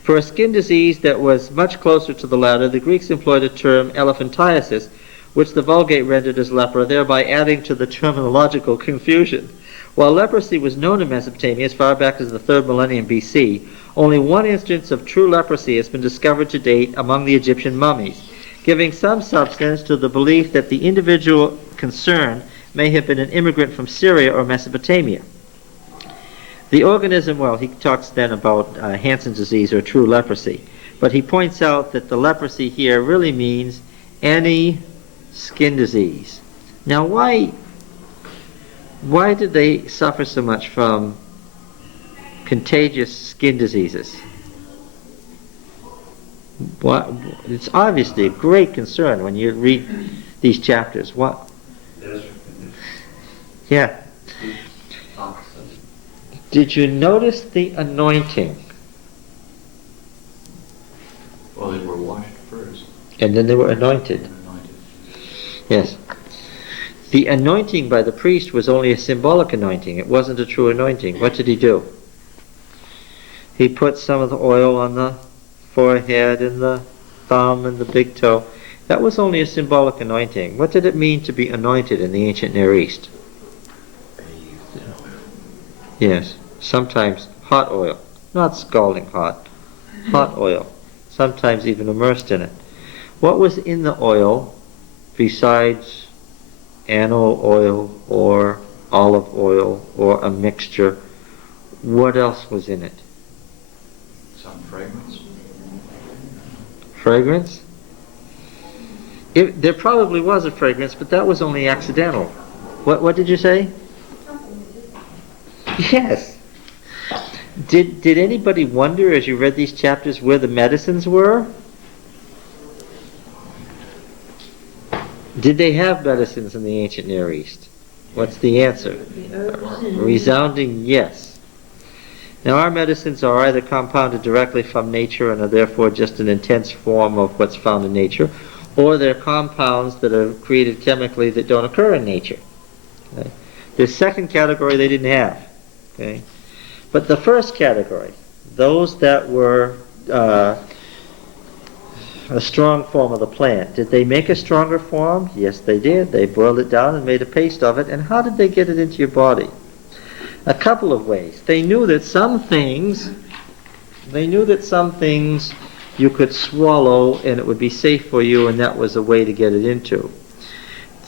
For a skin disease that was much closer to the latter, the Greeks employed a term elephantiasis, which the Vulgate rendered as lepra, thereby adding to the terminological confusion. While leprosy was known in Mesopotamia as far back as the 3rd millennium BC, only one instance of true leprosy has been discovered to date among the Egyptian mummies, giving some substance to the belief that the individual concerned may have been an immigrant from Syria or Mesopotamia. The organism, well, he talks then about Hansen's disease or true leprosy, but he points out that the leprosy here really means any skin disease. Now, why did they suffer so much from contagious skin diseases? It's obviously a great concern when you read these chapters. What? Yeah. Did you notice the anointing? Well, they were washed first. And then they were anointed. Yes. The anointing by the priest was only a symbolic anointing. It wasn't a true anointing. What did he do? He put some of the oil on the forehead and the thumb and the big toe. That was only a symbolic anointing. What did it mean to be anointed in the ancient Near East? Yes. Sometimes hot oil. Not scalding hot. Hot oil. Sometimes even immersed in it. What was in the oil besides animal oil or olive oil or a mixture? What else was in it? Some fragrance. Fragrance? There probably was a fragrance, but that was only accidental. What did you say? Yes. Did anybody wonder as you read these chapters where the medicines were? Did they have medicines in the ancient Near East? What's the answer? The herbs and- Resounding yes. Now our medicines are either compounded directly from nature and are therefore just an intense form of what's found in nature, or they're compounds that are created chemically that don't occur in nature. Okay? The second category they didn't have. Okay? But the first category, those that were a strong form of the plant, did they make a stronger form? Yes, they did. They boiled it down and made a paste of it. And how did they get it into your body? A couple of ways. They knew that some things you could swallow and it would be safe for you, and that was a way to get it into.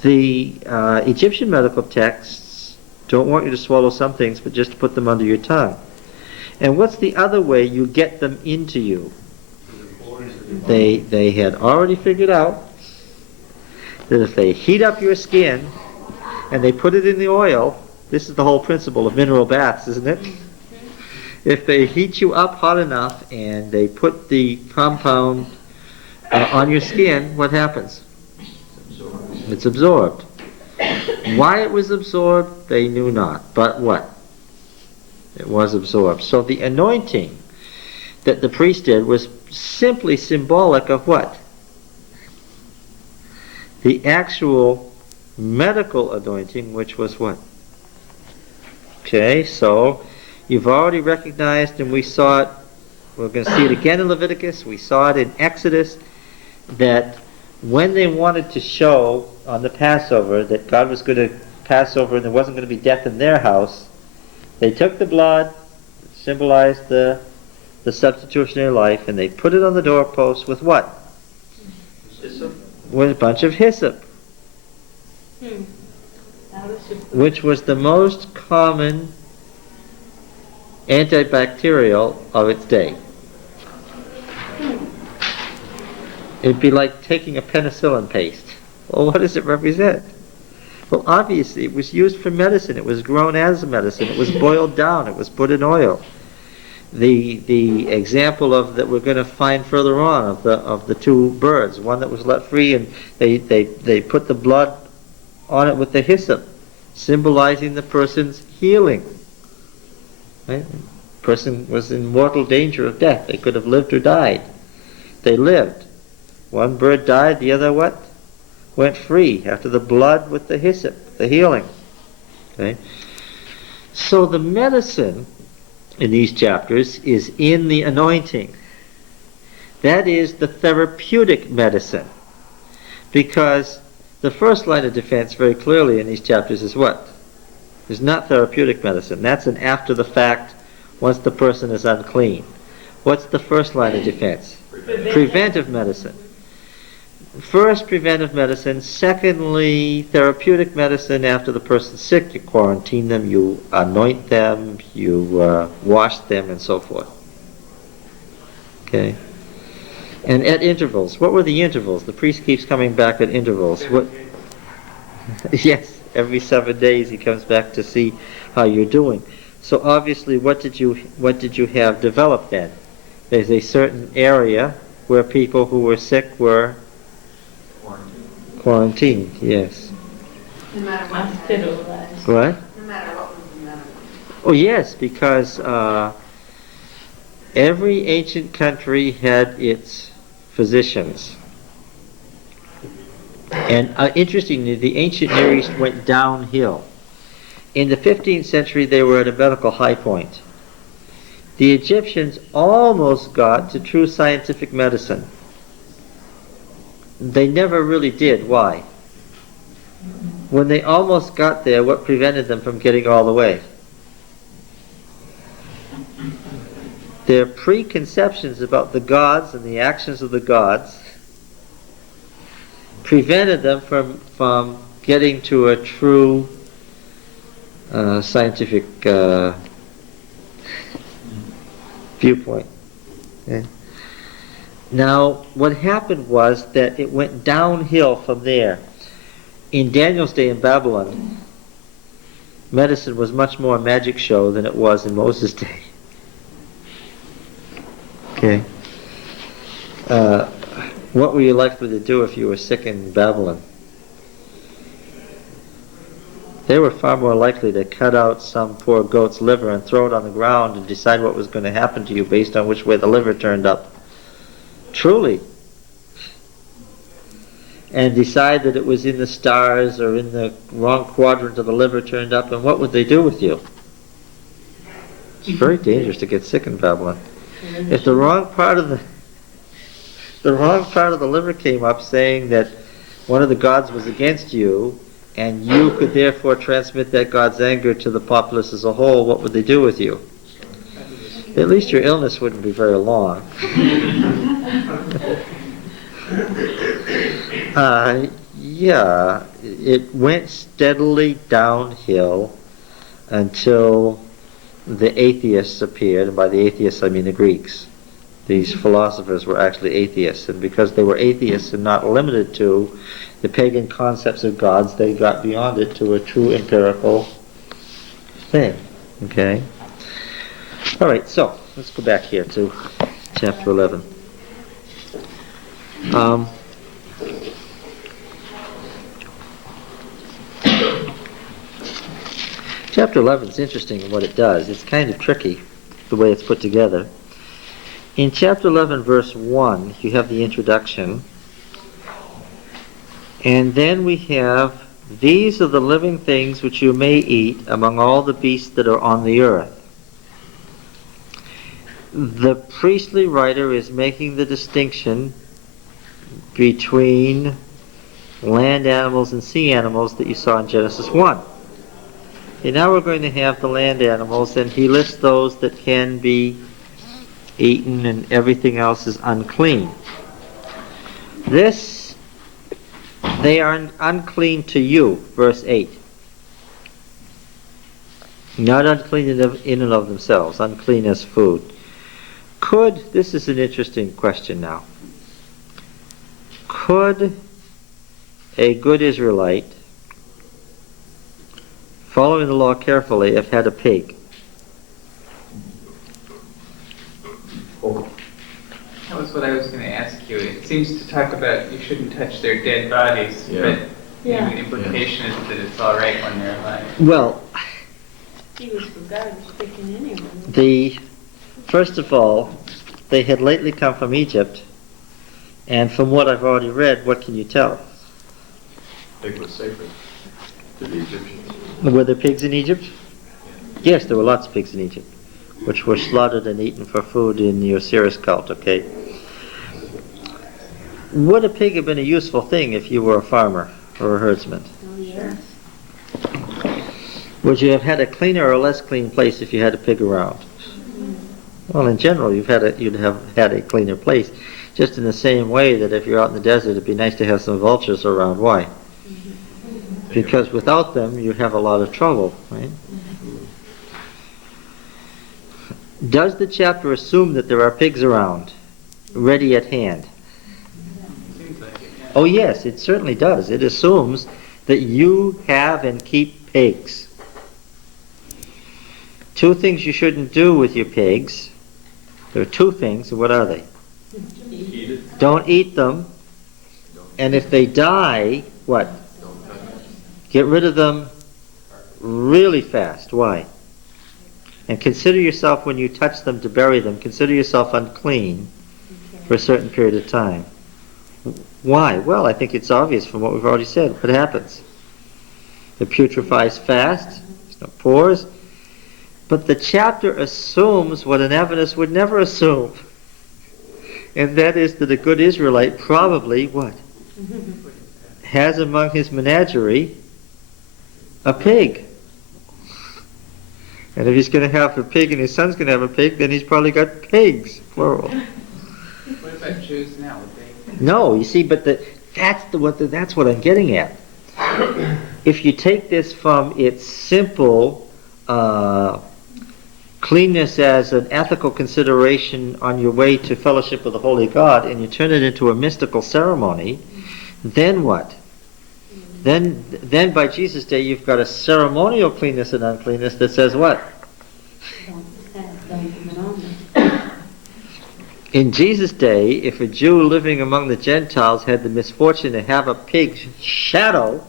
The Egyptian medical texts don't want you to swallow some things, but just to put them under your tongue. And what's the other way you get them into you? They had already figured out that if they heat up your skin and they put it in the oil, this is the whole principle of mineral baths, isn't it? If they heat you up hot enough and they put the compound on your skin, what happens? It's absorbed. Why it was absorbed, they knew not. But what? It was absorbed. So the anointing that the priest did was simply symbolic of what? The actual medical anointing, which was what? Okay, so you've already recognized, and we saw it, we're going to see it again in Leviticus, we saw it in Exodus, that when they wanted to show on the Passover that God was going to pass over and there wasn't going to be death in their house, they took the blood, symbolized the substitutionary life, and they put it on the doorpost with what? Hyssop? With a bunch of hyssop, which was the most common antibacterial of its day. It'd be like taking a penicillin paste. Well, what does it represent? Well, obviously, it was used for medicine. It was grown as a medicine. It was boiled down. It was put in oil. The example of that we're going to find further on of the two birds, one that was let free, and they put the blood on it with the hyssop, symbolizing the person's healing. Right? The person was in mortal danger of death. They could have lived or died. They lived. One bird died, the other what? Went free after the blood with the hyssop, the healing. Okay? So the medicine in these chapters is in the anointing. That is the therapeutic medicine. Because the first line of defense very clearly in these chapters is what? Is not therapeutic medicine. That's an after the fact, once the person is unclean. What's the first line of defense? Preventive medicine. First, preventive medicine. Secondly, therapeutic medicine. After the person's sick, you quarantine them, you anoint them, you wash them, and so forth. Okay? And at intervals. What were the intervals? The priest keeps coming back at intervals. What? Yes, every 7 days he comes back to see how you're doing. So obviously, what did you have developed then? There's a certain area where people who were sick were quarantined, yes. No matter what. Hospitalized. What? No matter what was the matter. Oh yes, because every ancient country had its physicians. And interestingly, the ancient Near East went downhill. In the 15th century, they were at a medical high point. The Egyptians almost got to true scientific medicine. They never really did. Why? When they almost got there, what prevented them from getting all the way? Their preconceptions about the gods and the actions of the gods prevented them from getting to a true scientific viewpoint. Okay? Now, what happened was that it went downhill from there. In Daniel's day in Babylon, medicine was much more a magic show than it was in Moses' day. Okay. What were you likely to do if you were sick in Babylon? They were far more likely to cut out some poor goat's liver and throw it on the ground and decide what was going to happen to you based on which way the liver turned up. Truly. And decide that it was in the stars or in the wrong quadrant of the liver turned up, and what would they do with you? It's very dangerous to get sick in Babylon. If the wrong part of the liver came up saying that one of the gods was against you, and you could therefore transmit that god's anger to the populace as a whole, what would they do with you? At least your illness wouldn't be very long. Yeah, it went steadily downhill until the atheists appeared, and by the atheists I mean the Greeks. These philosophers were actually atheists, and because they were atheists and not limited to the pagan concepts of gods, they got beyond it to a true empirical thing. Okay? Alright, so let's go back here to chapter 11. Chapter 11 is interesting in what it does. It's kind of tricky, the way it's put together. In chapter 11, verse 1, you have the introduction. And then we have, these are the living things which you may eat among all the beasts that are on the earth. The priestly writer is making the distinction between land animals and sea animals that you saw in Genesis 1. Okay, now we're going to have the land animals, and he lists those that can be eaten and everything else is unclean. They are unclean to you, verse 8. Not unclean in and of themselves, unclean as food. This is an interesting question now. Could a good Israelite, following the law carefully, have had a pig? That was what I was going to ask you. It seems to talk about you shouldn't touch their dead bodies, but Yeah. the implication is that it's all right when they're alive. Well, He was for garbage picking anyway. First of all, they had lately come from Egypt, and from what I've already read, what can you tell? Pig was sacred to the Egyptians. Were there pigs in Egypt? Yes, there were lots of pigs in Egypt, which were slaughtered and eaten for food in the Osiris cult, okay? Would a pig have been a useful thing if you were a farmer or a herdsman? Oh, yes. Would you have had a cleaner or less clean place if you had a pig around? Well, in general, you'd have had a cleaner place. Just in the same way that if you're out in the desert, it'd be nice to have some vultures around. Why? Because without them, you have a lot of trouble, right? Does the chapter assume that there are pigs around, ready at hand? Seems like it, yeah. Oh yes, it certainly does. It assumes that you have and keep pigs. Two things you shouldn't do with your pigs. There are two things, and what are they? Eat it. Don't eat them, and if they die, what? Get rid of them really fast. Why? And consider yourself, when you touch them to bury them, consider yourself unclean for a certain period of time. Why? Well, I think it's obvious from what we've already said. What happens? It putrefies fast, there's no pores. But the chapter assumes what an Adventist would never assume. And that is that a good Israelite probably, what? Has among his menagerie a pig. And if he's going to have a pig and his son's going to have a pig, then he's probably got pigs, plural. What about Jews now? Would they? No, you see, but that's what I'm getting at. If you take this from its simple cleanness as an ethical consideration on your way to fellowship with the Holy God, and you turn it into a mystical ceremony, then what? Then by Jesus' day, you've got a ceremonial cleanness and uncleanness that says what? In Jesus' day, if a Jew living among the Gentiles had the misfortune to have a pig's shadow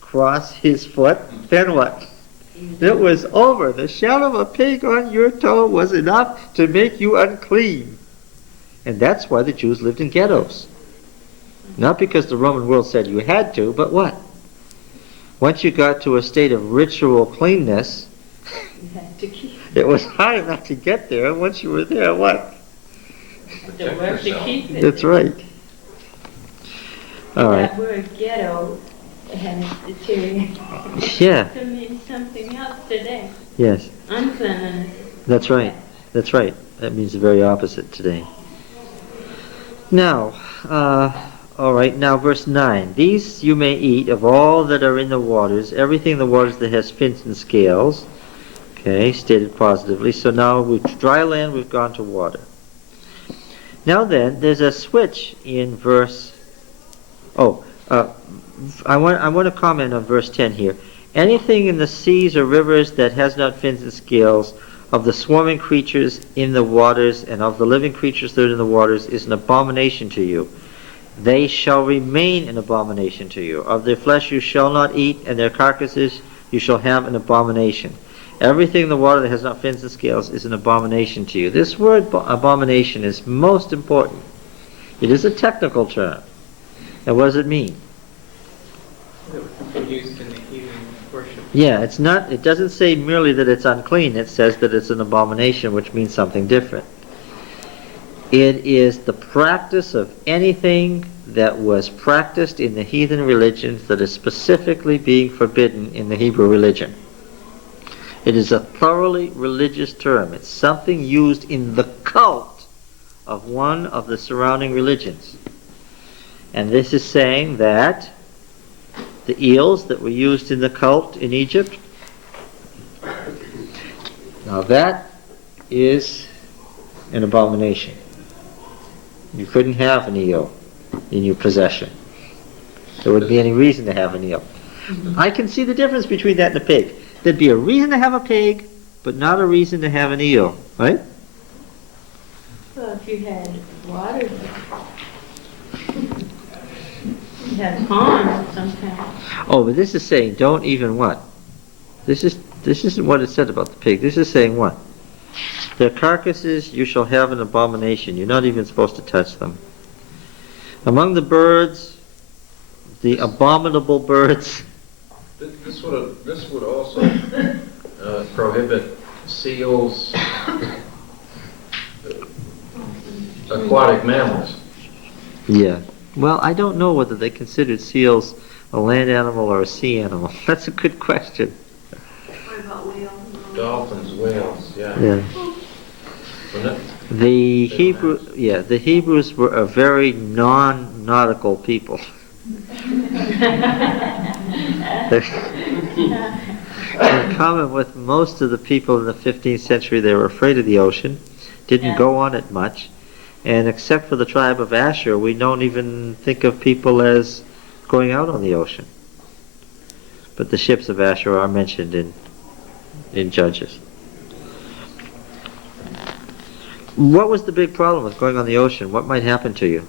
cross his foot, then what? It was over. The shadow of a pig on your toe was enough to make you unclean. And that's why the Jews lived in ghettos. Not because the Roman world said you had to, but what? Once you got to a state of ritual cleanness, it was hard enough to get there. And once you were there, what? That's right. All right. That word ghetto has deteriorated. Yeah. To mean something else today. Yes. Uncleanliness. That's right. That's right. That means the very opposite today. Now, all right, now verse 9. These you may eat of all that are in the waters, everything in the waters that has fins and scales. Okay, stated positively. So now with dry land, we've gone to water. Now then, there's a switch in verse... I want to comment on verse 10 here. Anything in the seas or rivers that has not fins and scales, of the swarming creatures in the waters and of the living creatures that are in the waters, is an abomination to you. They shall remain an abomination to you. Of their flesh you shall not eat, and their carcasses you shall have an abomination. Everything in the water that has not fins and scales is an abomination to you. This word abomination is most important. It is a technical term. And what does it mean? That was used in the heathen worship. Yeah, it's not. It doesn't say merely that it's unclean. It says that it's an abomination, which means something different. It is the practice of anything that was practiced in the heathen religions that is specifically being forbidden in the Hebrew religion. It is a thoroughly religious term. It's something used in the cult of one of the surrounding religions. And this is saying that the eels that were used in the cult in Egypt, now that is an abomination. You couldn't have an eel in your possession. There wouldn't be any reason to have an eel. I can see the difference between that and a pig. There'd be a reason to have a pig, but not a reason to have an eel, right? Well, if you had water, you had ponds of some kind. Oh, but this is saying don't even what? This isn't what it said about the pig. This is saying what? Their carcasses you shall have an abomination. You're not even supposed to touch them. Among the birds, the abominable birds. This would also prohibit seals, aquatic mammals. Yeah. Well, I don't know whether they considered seals a land animal or a sea animal. That's a good question. What about whales? Dolphins, whales, yeah. Yeah. Wouldn't it? The Hebrews were a very non-nautical people. In common with most of the people in the 15th century, they were afraid of the ocean, didn't go on it much, and except for the tribe of Asher, we don't even think of people as going out on the ocean. But the ships of Asher are mentioned in Judges. What was the big problem with going on the ocean? What might happen to you?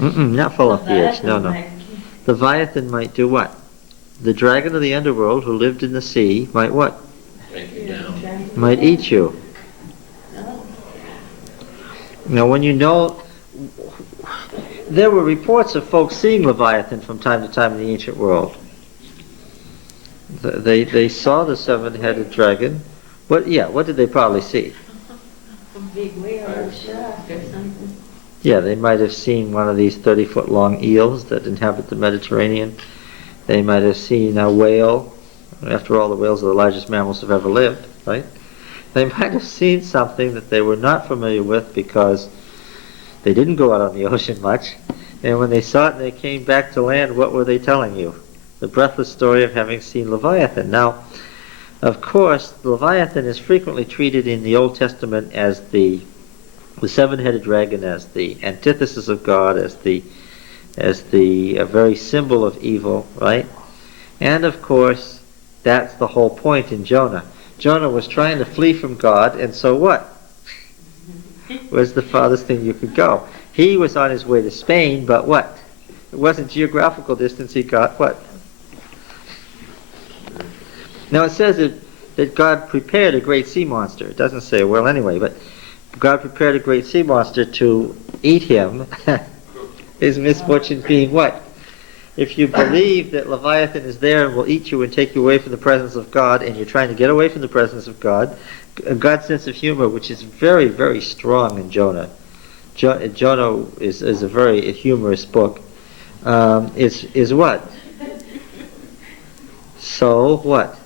Not fall off the edge. No. Leviathan might do what? The dragon of the underworld who lived in the sea might what? Take you down. Might eat you. Now when you know, there were reports of folks seeing Leviathan from time to time in the ancient world. They saw the seven-headed dragon. What did they probably see? A big whale or shark or something. Yeah, they might have seen one of these 30-foot long eels that inhabit the Mediterranean. They might have seen a whale. After all, the whales are the largest mammals that have ever lived, right? They might have seen something that they were not familiar with because they didn't go out on the ocean much. And when they saw it and they came back to land, what were they telling you? The breathless story of having seen Leviathan. Now, of course, Leviathan is frequently treated in the Old Testament as the seven-headed dragon, as the antithesis of God, as the as the very symbol of evil, right? And of course, that's the whole point in Jonah. Jonah was trying to flee from God, and so what? Where's the farthest thing you could go? He was on his way to Spain, but what? It wasn't geographical distance, he got what? Now it says that God prepared a great sea monster. It doesn't say, well, anyway, but God prepared a great sea monster to eat him. His misfortune being what? If you believe that Leviathan is there and will eat you and take you away from the presence of God, and you're trying to get away from the presence of God, God's sense of humor, which is very, very strong in Jonah. Jonah is a very humorous book. Is what? So what?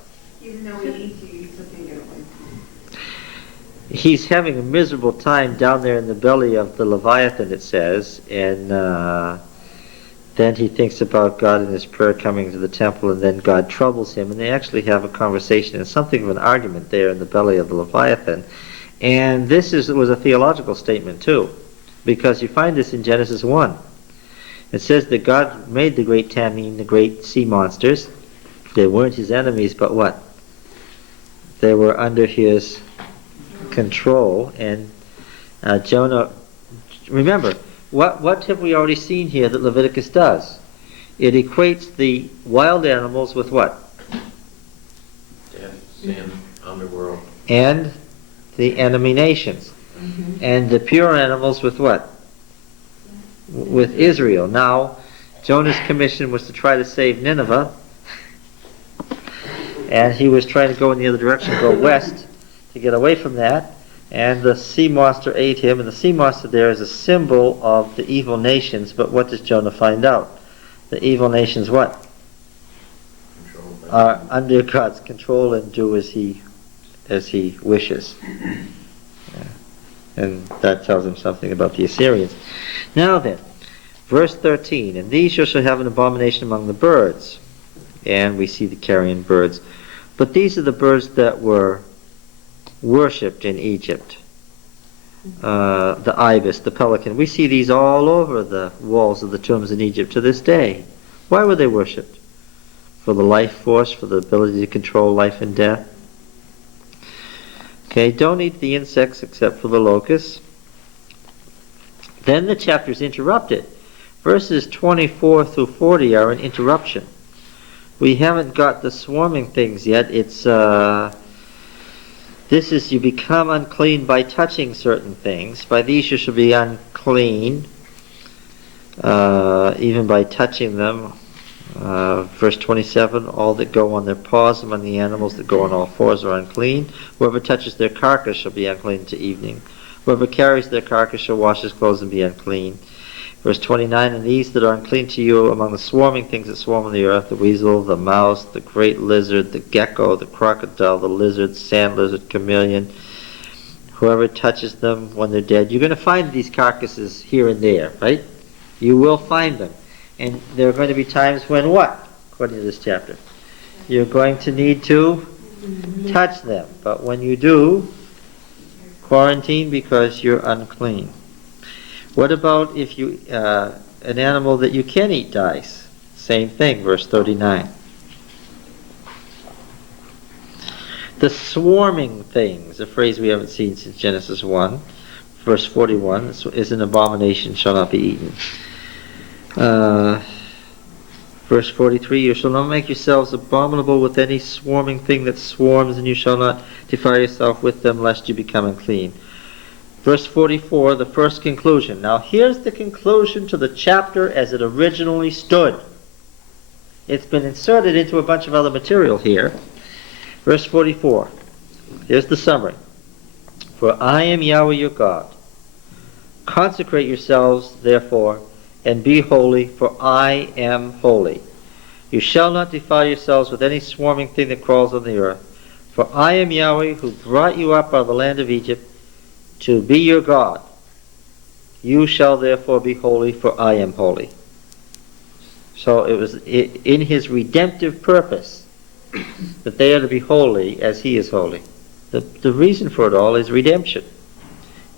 Even though he eats you, you still can't get away. He's having a miserable time down there in the belly of the Leviathan, it says, and then he thinks about God in his prayer coming to the temple, and then God troubles him, and they actually have a conversation and something of an argument there in the belly of the Leviathan. And this was a theological statement too, because you find this in Genesis 1. It says that God made the great Tamim, the great sea monsters. They weren't his enemies, but what? They were under his control. And Jonah, remember, what have we already seen here that Leviticus does? It equates the wild animals with what? Death, sin, underworld. And the enemy nations. And the pure animals with what? With Israel. Now, Jonah's commission was to try to save Nineveh, and he was trying to go in the other direction, go west, to get away from that, and the sea monster ate him, and the sea monster there is a symbol of the evil nations, but what does Jonah find out? The evil nations what? Are under God's control and do as he wishes. And that tells him something about the Assyrians. Now then, verse 13, and these you shall have an abomination among the birds. And we see the carrion birds. But these are the birds that were worshipped in Egypt. The ibis, the pelican. We see these all over the walls of the tombs in Egypt to this day. Why were they worshipped? For the life force, for the ability to control life and death. Okay, don't eat the insects except for the locusts. Then the chapter is interrupted. Verses 24 through 40 are an interruption. We haven't got the swarming things yet. It's this is you become unclean by touching certain things. By these you shall be unclean, even by touching them. Verse 27, all that go on their paws among the animals that go on all fours are unclean. Whoever touches their carcass shall be unclean to evening. Whoever carries their carcass shall wash his clothes and be unclean. Verse 29, and these that are unclean to you among the swarming things that swarm on the earth, the weasel, the mouse, the great lizard, the gecko, the crocodile, the lizard, sand lizard, chameleon, whoever touches them when they're dead. You're going to find these carcasses here and there, right? You will find them. And there are going to be times when what? According to this chapter. You're going to need to touch them. But when you do, quarantine because you're unclean. What about if you an animal that you can eat dies? Same thing, verse 39. The swarming things, a phrase we haven't seen since Genesis 1, verse 41, is an abomination, shall not be eaten. Verse 43, you shall not make yourselves abominable with any swarming thing that swarms, and you shall not defile yourself with them, lest you become unclean. Verse 44, the first conclusion. Now here's the conclusion to the chapter as it originally stood. It's been inserted into a bunch of other material here. Verse 44, here's the summary. For I am Yahweh your God. Consecrate yourselves, therefore, and be holy, for I am holy. You shall not defile yourselves with any swarming thing that crawls on the earth. For I am Yahweh, who brought you up out of the land of Egypt, to be your God. You shall therefore be holy, for I am holy. So it was in his redemptive purpose that they are to be holy as he is holy. The reason for it all is redemption.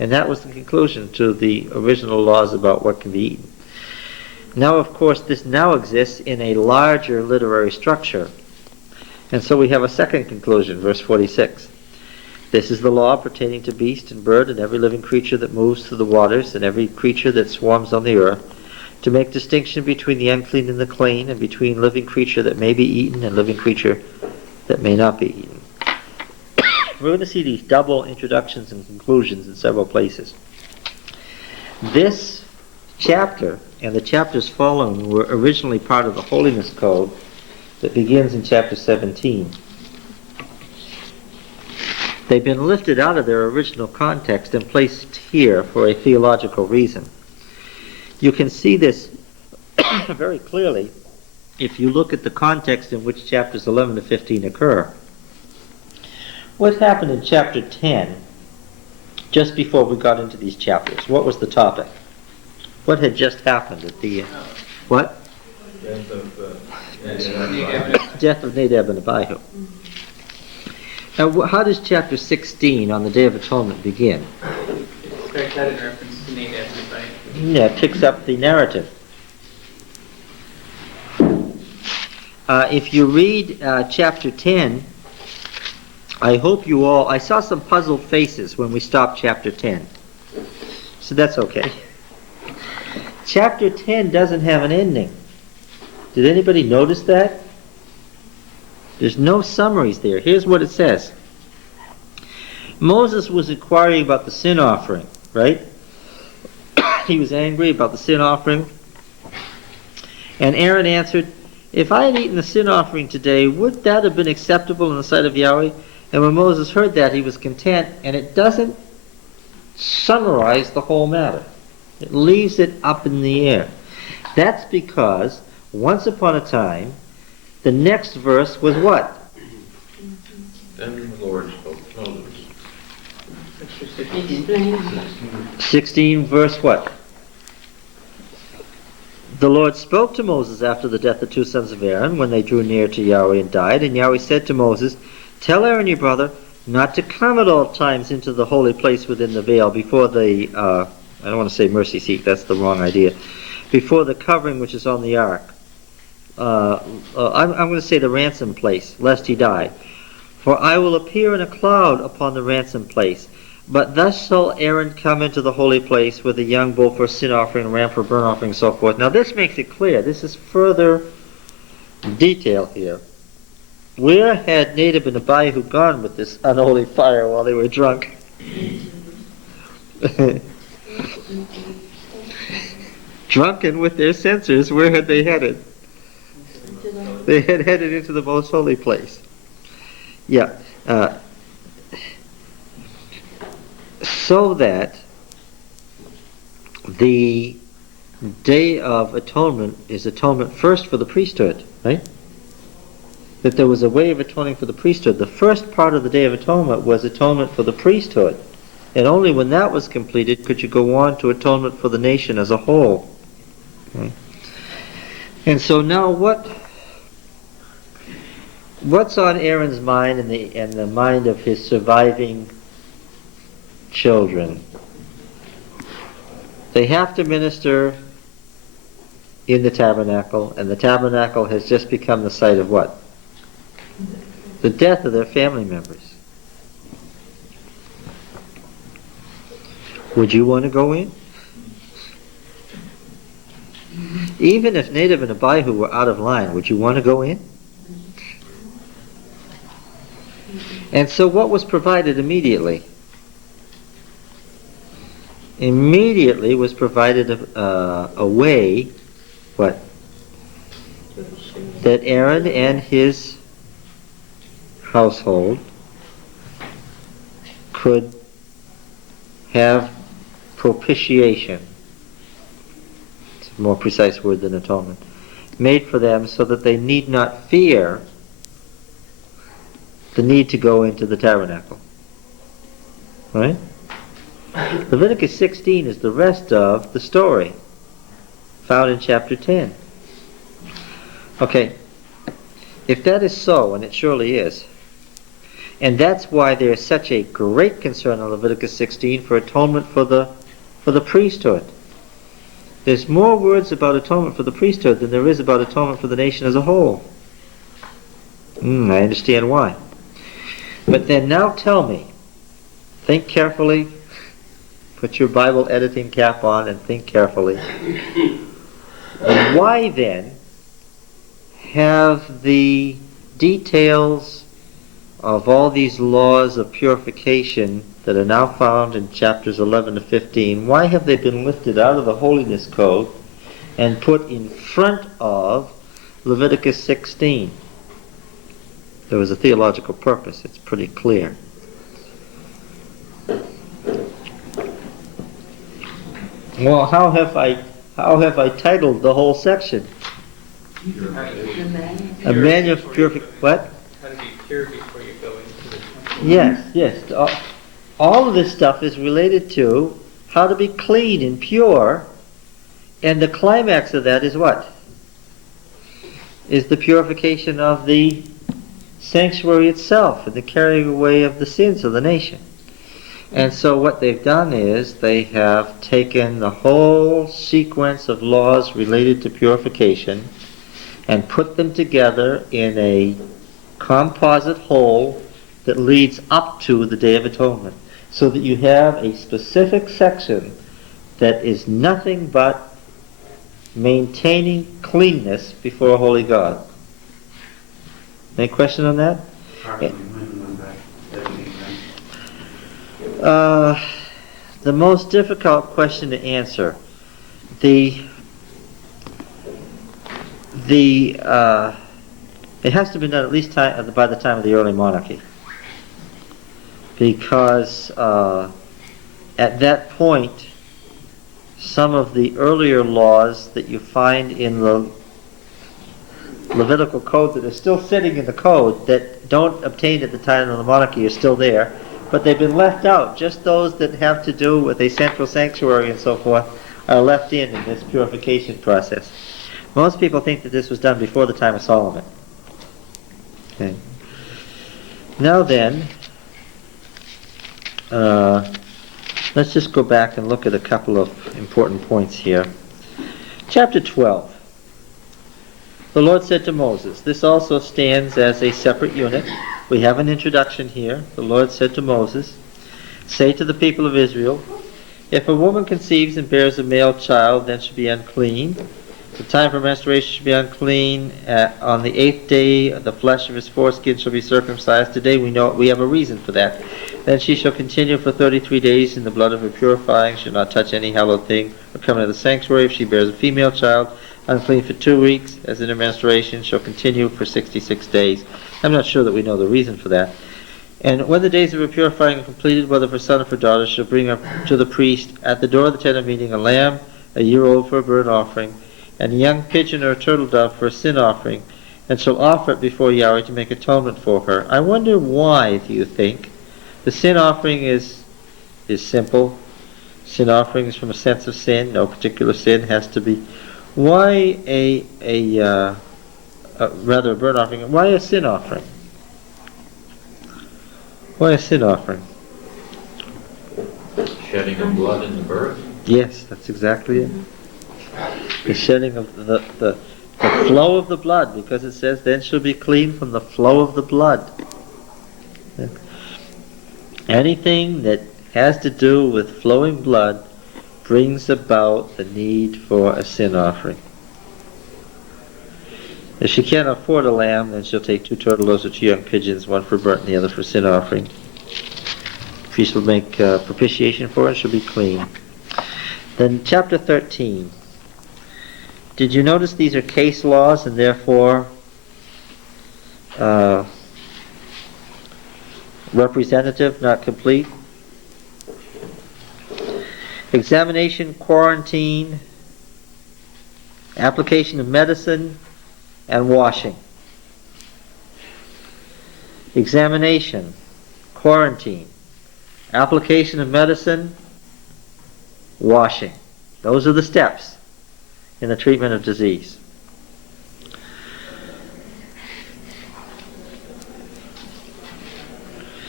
And that was the conclusion to the original laws about what can be eaten. Now, of course, this now exists in a larger literary structure. And so we have a second conclusion, verse 46. This is the law pertaining to beast and bird and every living creature that moves through the waters and every creature that swarms on the earth, to make distinction between the unclean and the clean, and between living creature that may be eaten and living creature that may not be eaten. We're going to see these double introductions and conclusions in several places. This chapter and the chapters following were originally part of the Holiness Code that begins in chapter 17. They've been lifted out of their original context and placed here for a theological reason. You can see this very clearly if you look at the context in which chapters 11 to 15 occur. What happened in chapter 10, just before we got into these chapters? What was the topic? What had just happened at the... What? Death of Nadab and Abihu. Now, how does chapter 16 on the Day of Atonement begin? Correct, that in reference to Nadab and Abihu. Yeah, it picks up the narrative. If you read chapter 10, I hope you all... I saw some puzzled faces when we stopped chapter 10. So that's okay. Chapter 10 doesn't have an ending. Did anybody notice that? There's no summaries there. Here's what it says. Moses was inquiring about the sin offering, right? He was angry about the sin offering. And Aaron answered, "If I had eaten the sin offering today, would that have been acceptable in the sight of Yahweh?" And when Moses heard that, he was content. And it doesn't summarize the whole matter. It leaves it up in the air. That's because once upon a time, the next verse was what? Then the Lord spoke to Moses. 16 verse what? The Lord spoke to Moses after the death of two sons of Aaron, when they drew near to Yahweh and died. And Yahweh said to Moses, "Tell Aaron your brother not to come at all times into the holy place within the veil before the, I don't want to say mercy seat, that's the wrong idea, before the covering which is on the ark. I'm going to say the ransom place, lest he die. For I will appear in a cloud upon the ransom place. But thus shall Aaron come into the holy place with a young bull for a sin offering, a ram for a burnt offering, and so forth." Now this makes it clear. This is further detail here. Where had Nadab and Abihu gone with this unholy fire while they were drunk? Drunken with their censers, where had they headed? They had headed into the most holy place. Yeah. So that the Day of Atonement is atonement first for the priesthood, right? That there was a way of atoning for the priesthood. The first part of the Day of Atonement was atonement for the priesthood. And only when that was completed could you go on to atonement for the nation as a whole. Okay? And so now what's on Aaron's mind and the mind of his surviving children? They have to minister in the tabernacle, and the tabernacle has just become the site of what? The death of their family members. Would you want to go in? Even if Nadab and Abihu were out of line, would you want to go in? And so what was provided immediately? Immediately was provided a way, what? That Aaron and his household could have propitiation. It's a more precise word than atonement. Made for them so that they need not fear the need to go into the tabernacle. Right? Leviticus 16 is the rest of the story found in chapter 10. Okay, if that is so, and it surely is, and that's why there is such a great concern in Leviticus 16 for atonement for the priesthood. There's more words about atonement for the priesthood than there is about atonement for the nation as a whole. I understand why. But then now tell me, think carefully, put your Bible editing cap on and think carefully. Why then have the details of all these laws of purification that are now found in chapters 11 to 15, why have they been lifted out of the Holiness Code and put in front of Leviticus 16? There was a theological purpose, it's pretty clear. Well, how have I titled the whole section? A manual for purification. What? How to be pure before you go into the temple. Yes. All of this stuff is related to how to be clean and pure, and the climax of that is what? Is the purification of the sanctuary itself and the carrying away of the sins of the nation. And so what they've done is they have taken the whole sequence of laws related to purification and put them together in a composite whole that leads up to the Day of Atonement, so that you have a specific section that is nothing but maintaining cleanness before a holy God. Any question on that? The most difficult question to answer. It has to be done at least by the time of the early monarchy, because at that point some of the earlier laws that you find in the Levitical code that are still sitting in the code that don't obtain at the time of the monarchy are still there, but they've been left out. Just those that have to do with a central sanctuary and so forth are left in this purification process. Most people think that this was done before the time of Solomon. Okay. Now then, let's just go back and look at a couple of important points here. Chapter 12. The Lord said to Moses, this also stands as a separate unit. We have an introduction here. The Lord said to Moses, say to the people of Israel, if a woman conceives and bears a male child, then she'll be unclean. The time for menstruation should be unclean. On the 8th day, the flesh of his foreskin shall be circumcised. Today we know we have a reason for that. Then she shall continue for 33 days in the blood of her purifying, shall not touch any hallowed thing, or come into the sanctuary. If she bears a female child, unclean for 2 weeks, as in her menstruation, shall continue for 66 days. I'm not sure that we know the reason for that. And when the days of her purifying are completed, whether for son or for daughter, she'll bring up to the priest at the door of the tent of meeting a lamb, a year old for a burnt offering, and a young pigeon or a turtle dove for a sin offering, and shall offer it before Yahweh to make atonement for her. I wonder why, do you think? The sin offering is simple. Sin offering is from a sense of sin. No particular sin has to be. Why a burnt offering? Why a sin offering? Why a sin offering? Shedding of blood in the birth? Yes, that's exactly it. The shedding of the flow of the blood, because it says, then she'll be clean from the flow of the blood. Anything that has to do with flowing blood brings about the need for a sin offering. If she can't afford a lamb, then she'll take 2 turtle doves or 2 young pigeons, one for burnt and the other for sin offering. Priest will make propitiation for her, and she'll be clean. Then chapter 13. Did you notice these are case laws and therefore representative, not complete? Examination, quarantine, application of medicine, and washing. Examination, quarantine, application of medicine, washing. Those are the steps in the treatment of disease.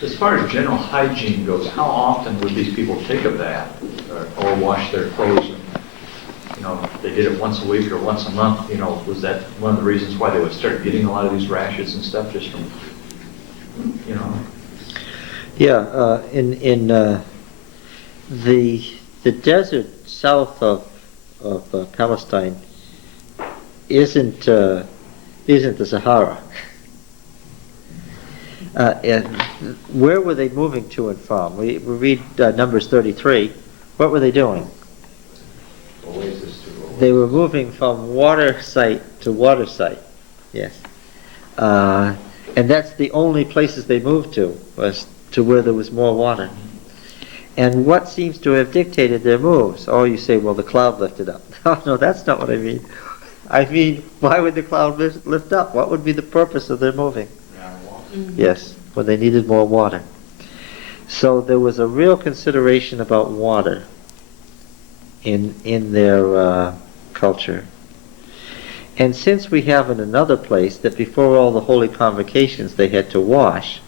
As far as general hygiene goes, how often would these people take a bath or wash their clothes and they did it once a week or once a month, was that one of the reasons why they would start getting a lot of these rashes and stuff just from, Yeah, in the desert south of Palestine isn't the Sahara. And where were they moving to and from? We read Numbers 33. What were they doing? Oasis to oasis. They were moving from water site to water site. Yes. And that's the only places they moved to, was to where there was more water. And what seems to have dictated their moves? Oh, you say, well, the cloud lifted up. No, that's not what I mean. I mean, why would the cloud lift up? What would be the purpose of their moving? Yes, when they needed more water. So there was a real consideration about water in their culture. And since we have in another place that before all the holy convocations they had to wash,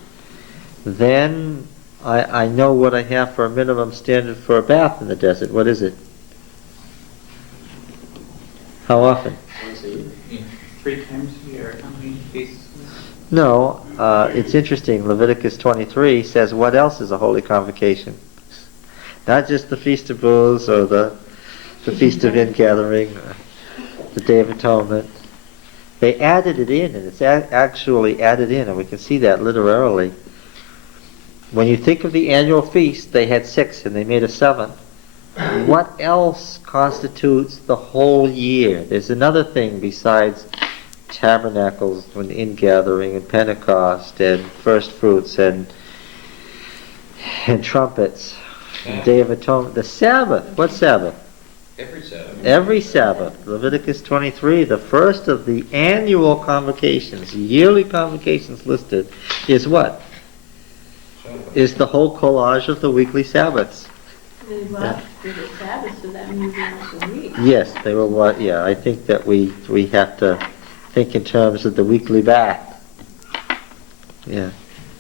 then I know what I have for a minimum standard for a bath in the desert. What is it? How often? Once a year. 3 times a year, how many feasts? No, it's interesting. Leviticus 23 says what else is a holy convocation? Not just the Feast of Booths or the Feast of Ingathering, the Day of Atonement. They added it in, and it's actually added in, and we can see that literally. When you think of the annual feast, they had 6 and they made a 7th. What else constitutes the whole year? There's another thing besides tabernacles and ingathering and Pentecost and first fruits and trumpets, and Day of Atonement. The Sabbath. What Sabbath? Every Sabbath. Every Sabbath. Leviticus 23, the first of the annual convocations, yearly convocations listed, is what? Sabbath. Is the whole collage of the weekly Sabbaths. They watched the Sabbath, so that means once a week. Yes, they were what? Yeah, I think that we have to think in terms of the weekly bath. Yeah.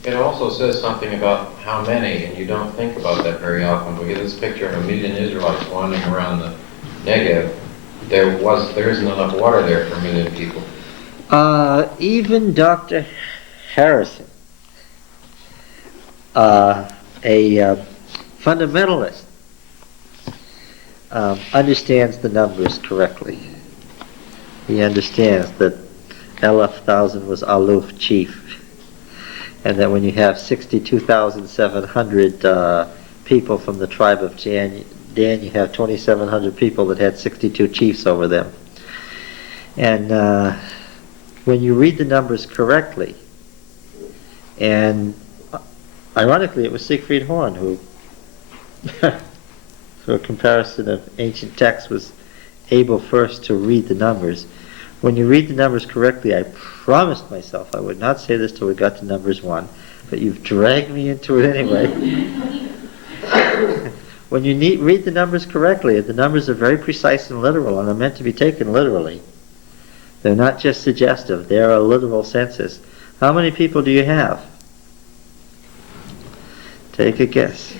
It also says something about how many, and you don't think about that very often. We get this picture of 1,000,000 Israelites wandering around the Negev. There isn't enough water there for 1,000,000 people. Even Dr. Harrison, a fundamentalist, understands the numbers correctly. He understands that Elef thousand was Aluf, chief, and that when you have 62,700 people from the tribe of Dan, you have 2,700 people that had 62 chiefs over them. And when you read the numbers correctly, and ironically it was Siegfried Horn who, for a comparison of ancient texts, was able first to read the numbers. When you read the numbers correctly, I promised myself I would not say this till we got to Numbers 1, but you've dragged me into it anyway. When you read the numbers correctly, the numbers are very precise and literal, and are meant to be taken literally. They're not just suggestive, they are a literal census. How many people do you have? Take a guess.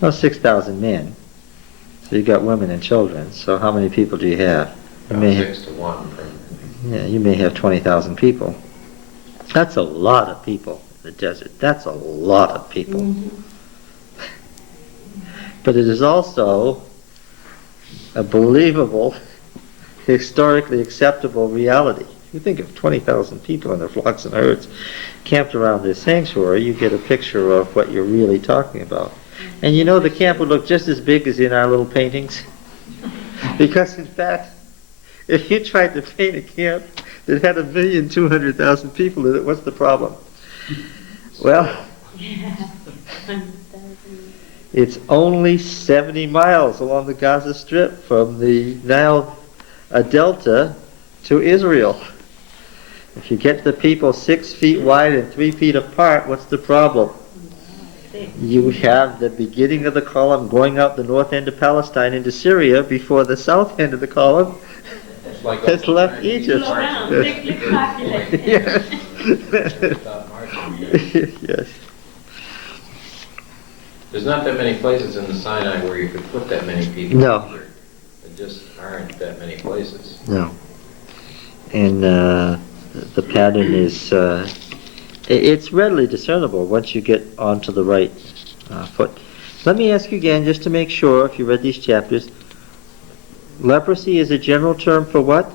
Well, 6,000 men. So you've got women and children, so how many people do you have? About 6 to 1. Yeah, you may have 20,000 people. That's a lot of people in the desert. That's a lot of people. Mm-hmm. But it is also a believable, historically acceptable reality. If you think of 20,000 people in their flocks and herds camped around this sanctuary, you get a picture of what you're really talking about. And you know the camp would look just as big as in our little paintings. Because in fact, if you tried to paint a camp that had 1,200,000 people in it, what's the problem? Well, it's only 70 miles along the Gaza Strip from the Nile Delta to Israel. If you get the people 6 feet wide and 3 feet apart, what's the problem? You have the beginning of the column going out the north end of Palestine into Syria before the south end of the column has left Egypt. Slow down, thickly populated. Yes. Yes. There's not that many places in the Sinai where you could put that many people. No. A just aren't that many places. No. And the pattern is, it's readily discernible once you get onto the right foot. Let me ask you again, just to make sure, if you read these chapters, leprosy is a general term for what?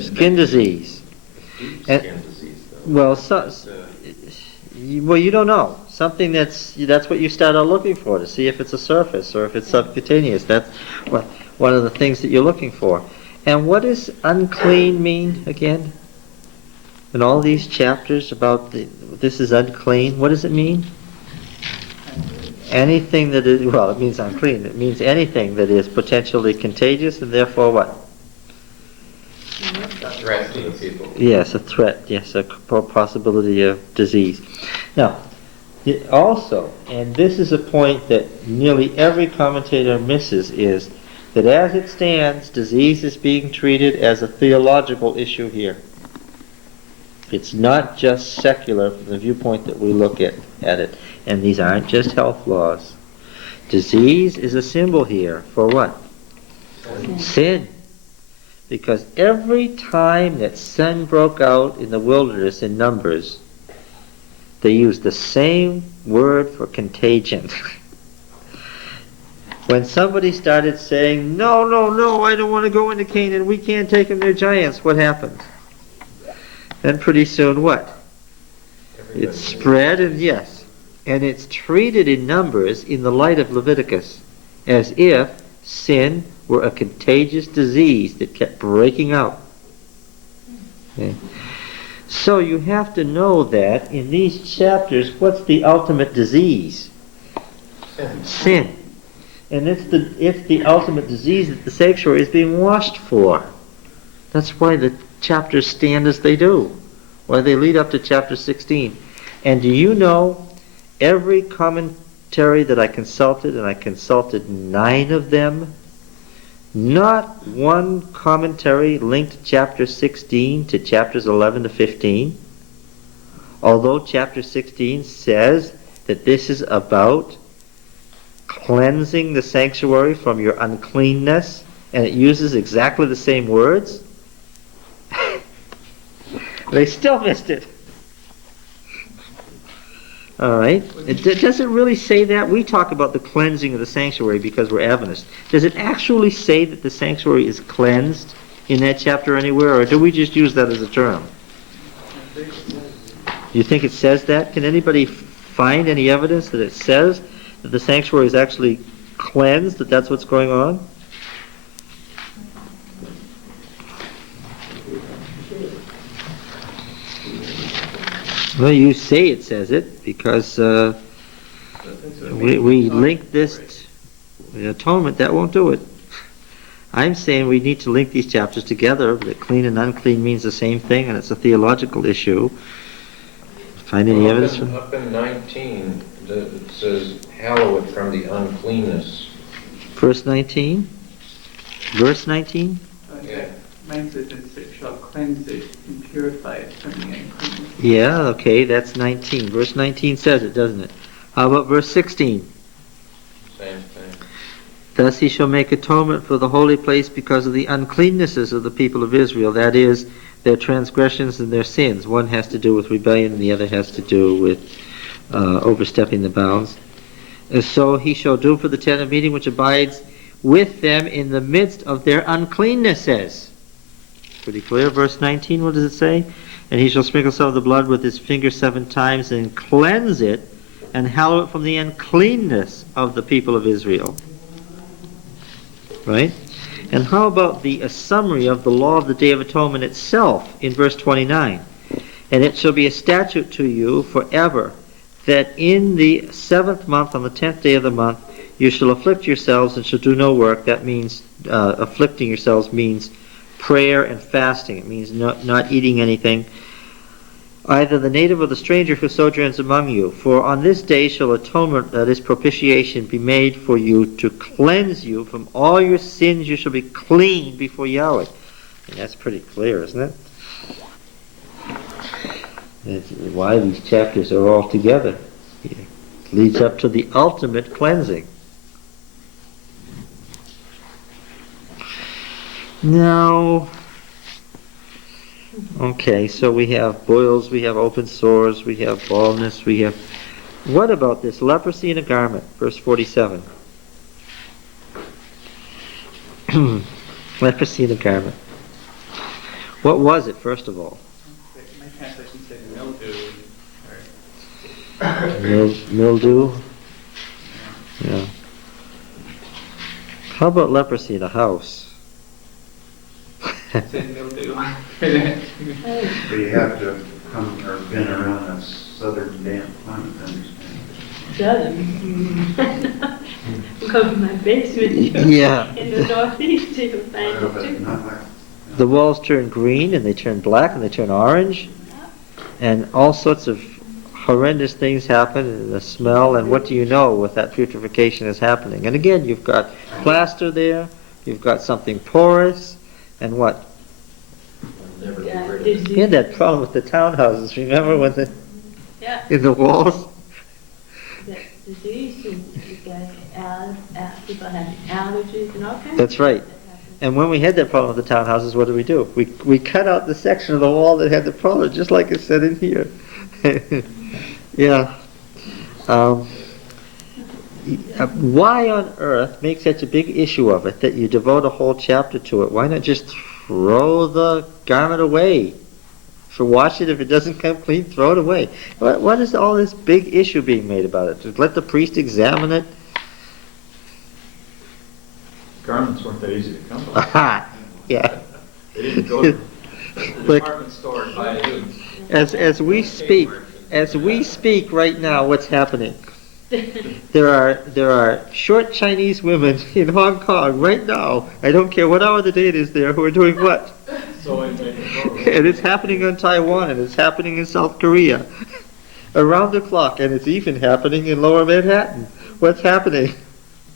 Skin disease. Deep And- skin disease, though. Well, you don't know. Something that's what you start out looking for, to see if it's a surface or if it's subcutaneous. That's one of the things that you're looking for. And what does unclean mean again? In all these chapters about this is unclean, what does it mean? Anything that is, well, it means unclean. It means anything that is potentially contagious and therefore what? A threat to the people. Yes, a threat. Yes, a possibility of disease. Now, also, and this is a point that nearly every commentator misses, is that as it stands, disease is being treated as a theological issue here. It's not just secular from the viewpoint that we look at it. And these aren't just health laws. Disease is a symbol here for what? Sin. Because every time that sin broke out in the wilderness in Numbers, they used the same word for contagion. When somebody started saying, no, I don't want to go into Canaan, we can't take them, they're giants, what happened? Then pretty soon what? It spread, and yes, and it's treated in Numbers in the light of Leviticus as if sin were a contagious disease that kept breaking out. Okay. So you have to know that in these chapters, what's the ultimate disease? Sin. And it's the ultimate disease that the sanctuary is being washed for. That's why the chapters stand as they do, why they lead up to chapter 16. And do you know, every commentary that I consulted, and I consulted 9 of them, not one commentary linked chapter 16 to chapters 11 to 15, although chapter 16 says that this is about cleansing the sanctuary from your uncleanness, and it uses exactly the same words. They still missed it. All right. Does it really say that? We talk about the cleansing of the sanctuary because we're Adventists. Does it actually say that the sanctuary is cleansed in that chapter anywhere, or do we just use that as a term? You think it says that? Can anybody find any evidence that it says that the sanctuary is actually cleansed, that that's what's going on? Well, you say it says it because we link this to the atonement. That won't do it. I'm saying we need to link these chapters together, that clean and unclean means the same thing, and it's a theological issue. Find any evidence from... Up in 19, it says, hallow it from the uncleanness. Verse 19? Verse 19? Okay. Mine says it shall cleanse it and purify it from the uncleanness. Yeah, okay, that's 19. Verse 19 says it, doesn't it? How about verse 16? Same thing. Thus he shall make atonement for the holy place because of the uncleannesses of the people of Israel, that is, their transgressions and their sins. One has to do with rebellion and the other has to do with overstepping the bounds. And so he shall do for the tent of meeting which abides with them in the midst of their uncleannesses. Pretty clear. Verse 19, what does it say? And he shall sprinkle some of the blood with his finger 7 times and cleanse it and hallow it from the uncleanness of the people of Israel. Right? And how about the summary of the law of the Day of Atonement itself in verse 29? And it shall be a statute to you forever, that in the 7th month, on the 10th day of the month, you shall afflict yourselves and shall do no work. That means, afflicting yourselves means prayer and fasting. It means not eating anything. Either the native or the stranger who sojourns among you. For on this day shall atonement, that is propitiation, be made for you to cleanse you from all your sins. You shall be clean before Yahweh. And that's pretty clear, isn't it? That's why these chapters are all together. It leads up to the ultimate cleansing. No. Okay, so we have boils, we have open sores, we have baldness, we have... What about this? Leprosy in a garment, verse 47. Leprosy in a garment. What was it, first of all? My translation said mildew. Mildew? Yeah. How about leprosy in a house? It said mildew. But you have to come or been around a southern damp climate to understand. Doesn't. Go to my basement. Yeah. In the northeast, you'll find Well, it but too. not like, The walls turn green, and they turn black, and they turn orange, and all sorts of horrendous things happen, and the smell, and what do you know with that putrefaction is happening? And again, you've got plaster there, you've got something porous, and what? Never get Yeah, rid of We disease. had that problem with the townhouses, remember, when Yeah, in the walls? that disease, and you got people having allergies and all kinds of That's right. things that happen. And when we had that problem with the townhouses, what do? We cut out the section of the wall that had the problem, just like it said in here. Yeah. Why on earth make such a big issue of it that you devote a whole chapter to it? Why not just throw the garment away? For wash it, if it doesn't come clean, throw it away. What is all this big issue being made about it? To let the priest examine it? Garments weren't that easy to come by. Aha! Yeah. They didn't go to the Look. department store and buy a new. As we speak right now, what's happening? There are short Chinese women in Hong Kong right now. I don't care what hour of the day it is there, who are doing what? Sewing, making clothes. And it's happening in Taiwan, and it's happening in South Korea, around the clock, and it's even happening in Lower Manhattan. What's happening?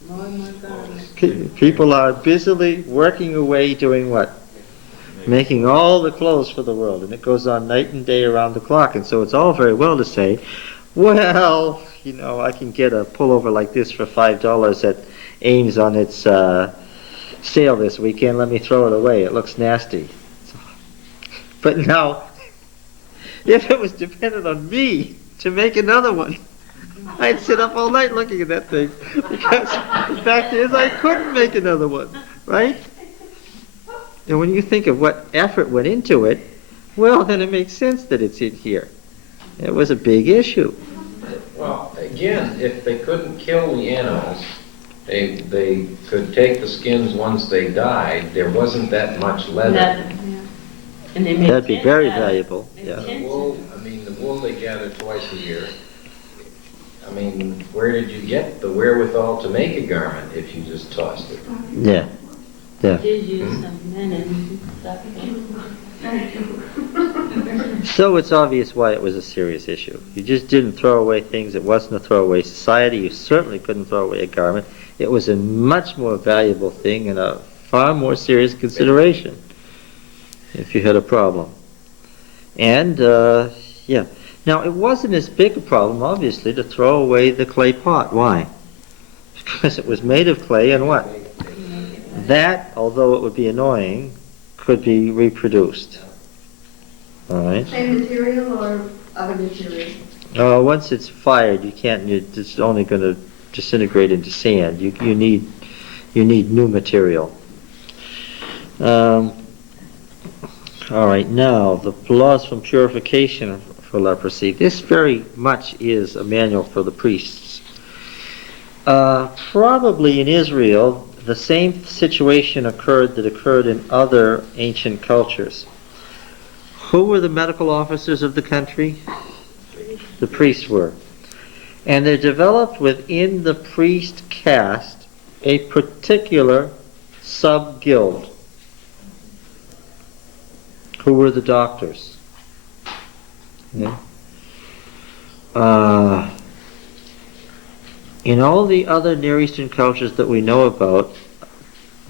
More and more garments. People are busily working away doing what? Making all the clothes for the world, and it goes on night and day around the clock. And so it's all very well to say, well, you know, I can get a pullover like this for $5 at Ames on its sale this weekend. Let me throw it away. It looks nasty. But now, if it was dependent on me to make another one, I'd sit up all night looking at that thing. Because the fact is, I couldn't make another one, right? And when you think of what effort went into it, well, then it makes sense that it's in here. It was a big issue. Well, again, if they couldn't kill the animals, they could take the skins once they died. There wasn't that much leather. Nothing, yeah. And they make That'd be tents very out of it. valuable, Make yeah. tents. Wool, the wool they gather twice a year. I mean, where did you get the wherewithal to make a garment if you just tossed it? Yeah, yeah. Did use some linen and stuff. So it's obvious why it was a serious issue. You just didn't throw away things. It wasn't a throwaway society. You certainly couldn't throw away a garment. It was a much more valuable thing and a far more serious consideration if you had a problem. And, yeah. Now, it wasn't as big a problem, obviously, to throw away the clay pot. Why? Because it was made of clay and what? That, although it would be annoying, could be reproduced. All right? Same material or other material? Once it's fired, you can't. It's only going to disintegrate into sand. You need new material. All right. Now the laws from purification for leprosy. This very much is a manual for the priests. Probably in Israel, the same situation occurred that occurred in other ancient cultures. Who were the medical officers of the country? The priests were. And they developed within the priest caste a particular sub-guild. Who were the doctors? Yeah. In all the other Near Eastern cultures that we know about,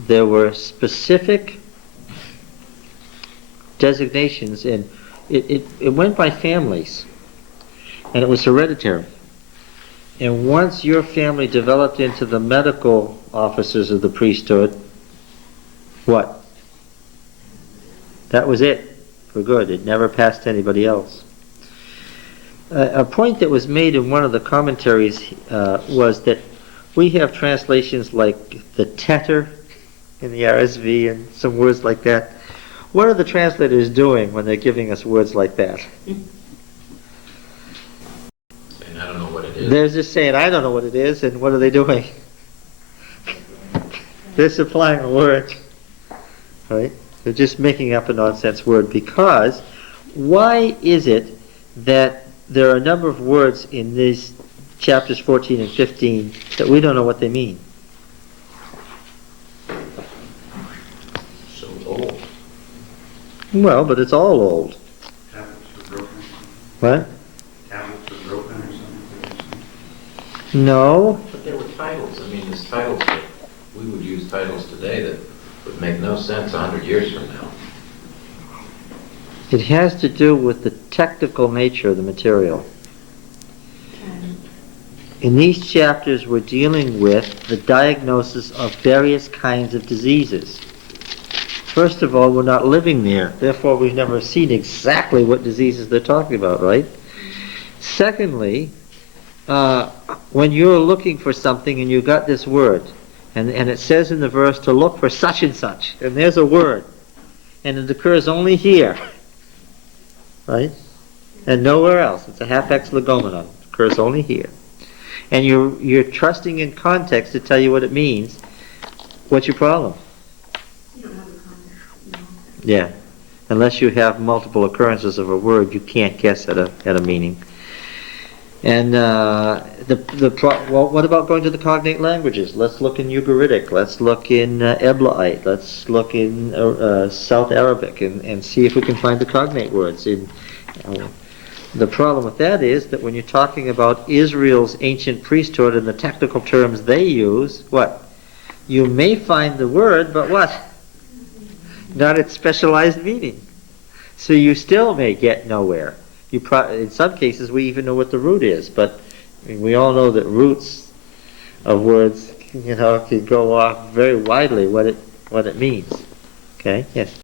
there were specific designations, and it went by families, and it was hereditary. And once your family developed into the medical officers of the priesthood, what? That was it, for good. It never passed to anybody else. A point that was made in one of the commentaries was that we have translations like the tetter in the RSV and some words like that. What are the translators doing when they're giving us words like that? And I don't know what it is. They're just saying, I don't know what it is, and what are they doing? They're supplying a word, right? They're just making up a nonsense word, because why is it that there are a number of words in these chapters 14 and 15 that we don't know what they mean? So old. Well, but it's all old. Tablets were broken. What? Tablets were broken or something. No. But there were titles. I mean, there's titles that we would use titles today that would make no sense 100 years from now. It has to do with the technical nature of the material. In these chapters, we're dealing with the diagnosis of various kinds of diseases. First of all, we're not living there. Therefore, we've never seen exactly what diseases they're talking about, right? Secondly, when you're looking for something and you've got this word, and it says in the verse to look for such and such, and there's a word, and it occurs only here, right? And nowhere else. It's a half-X legomenon. It occurs only here. And you're trusting in context to tell you what it means. What's your problem? You don't have the context. Yeah. Unless you have multiple occurrences of a word, you can't guess at a meaning. And what about going to the cognate languages? Let's look in Ugaritic. Let's look in Eblaite. Let's look in South Arabic and see if we can find the cognate words. The problem with that is that when you're talking about Israel's ancient priesthood and the technical terms they use, what? You may find the word, but what? Not its specialized meaning. So you still may get nowhere. In some cases, we even know what the root is, but I mean, we all know that roots of words, can go off very widely what it means. Okay? Yes.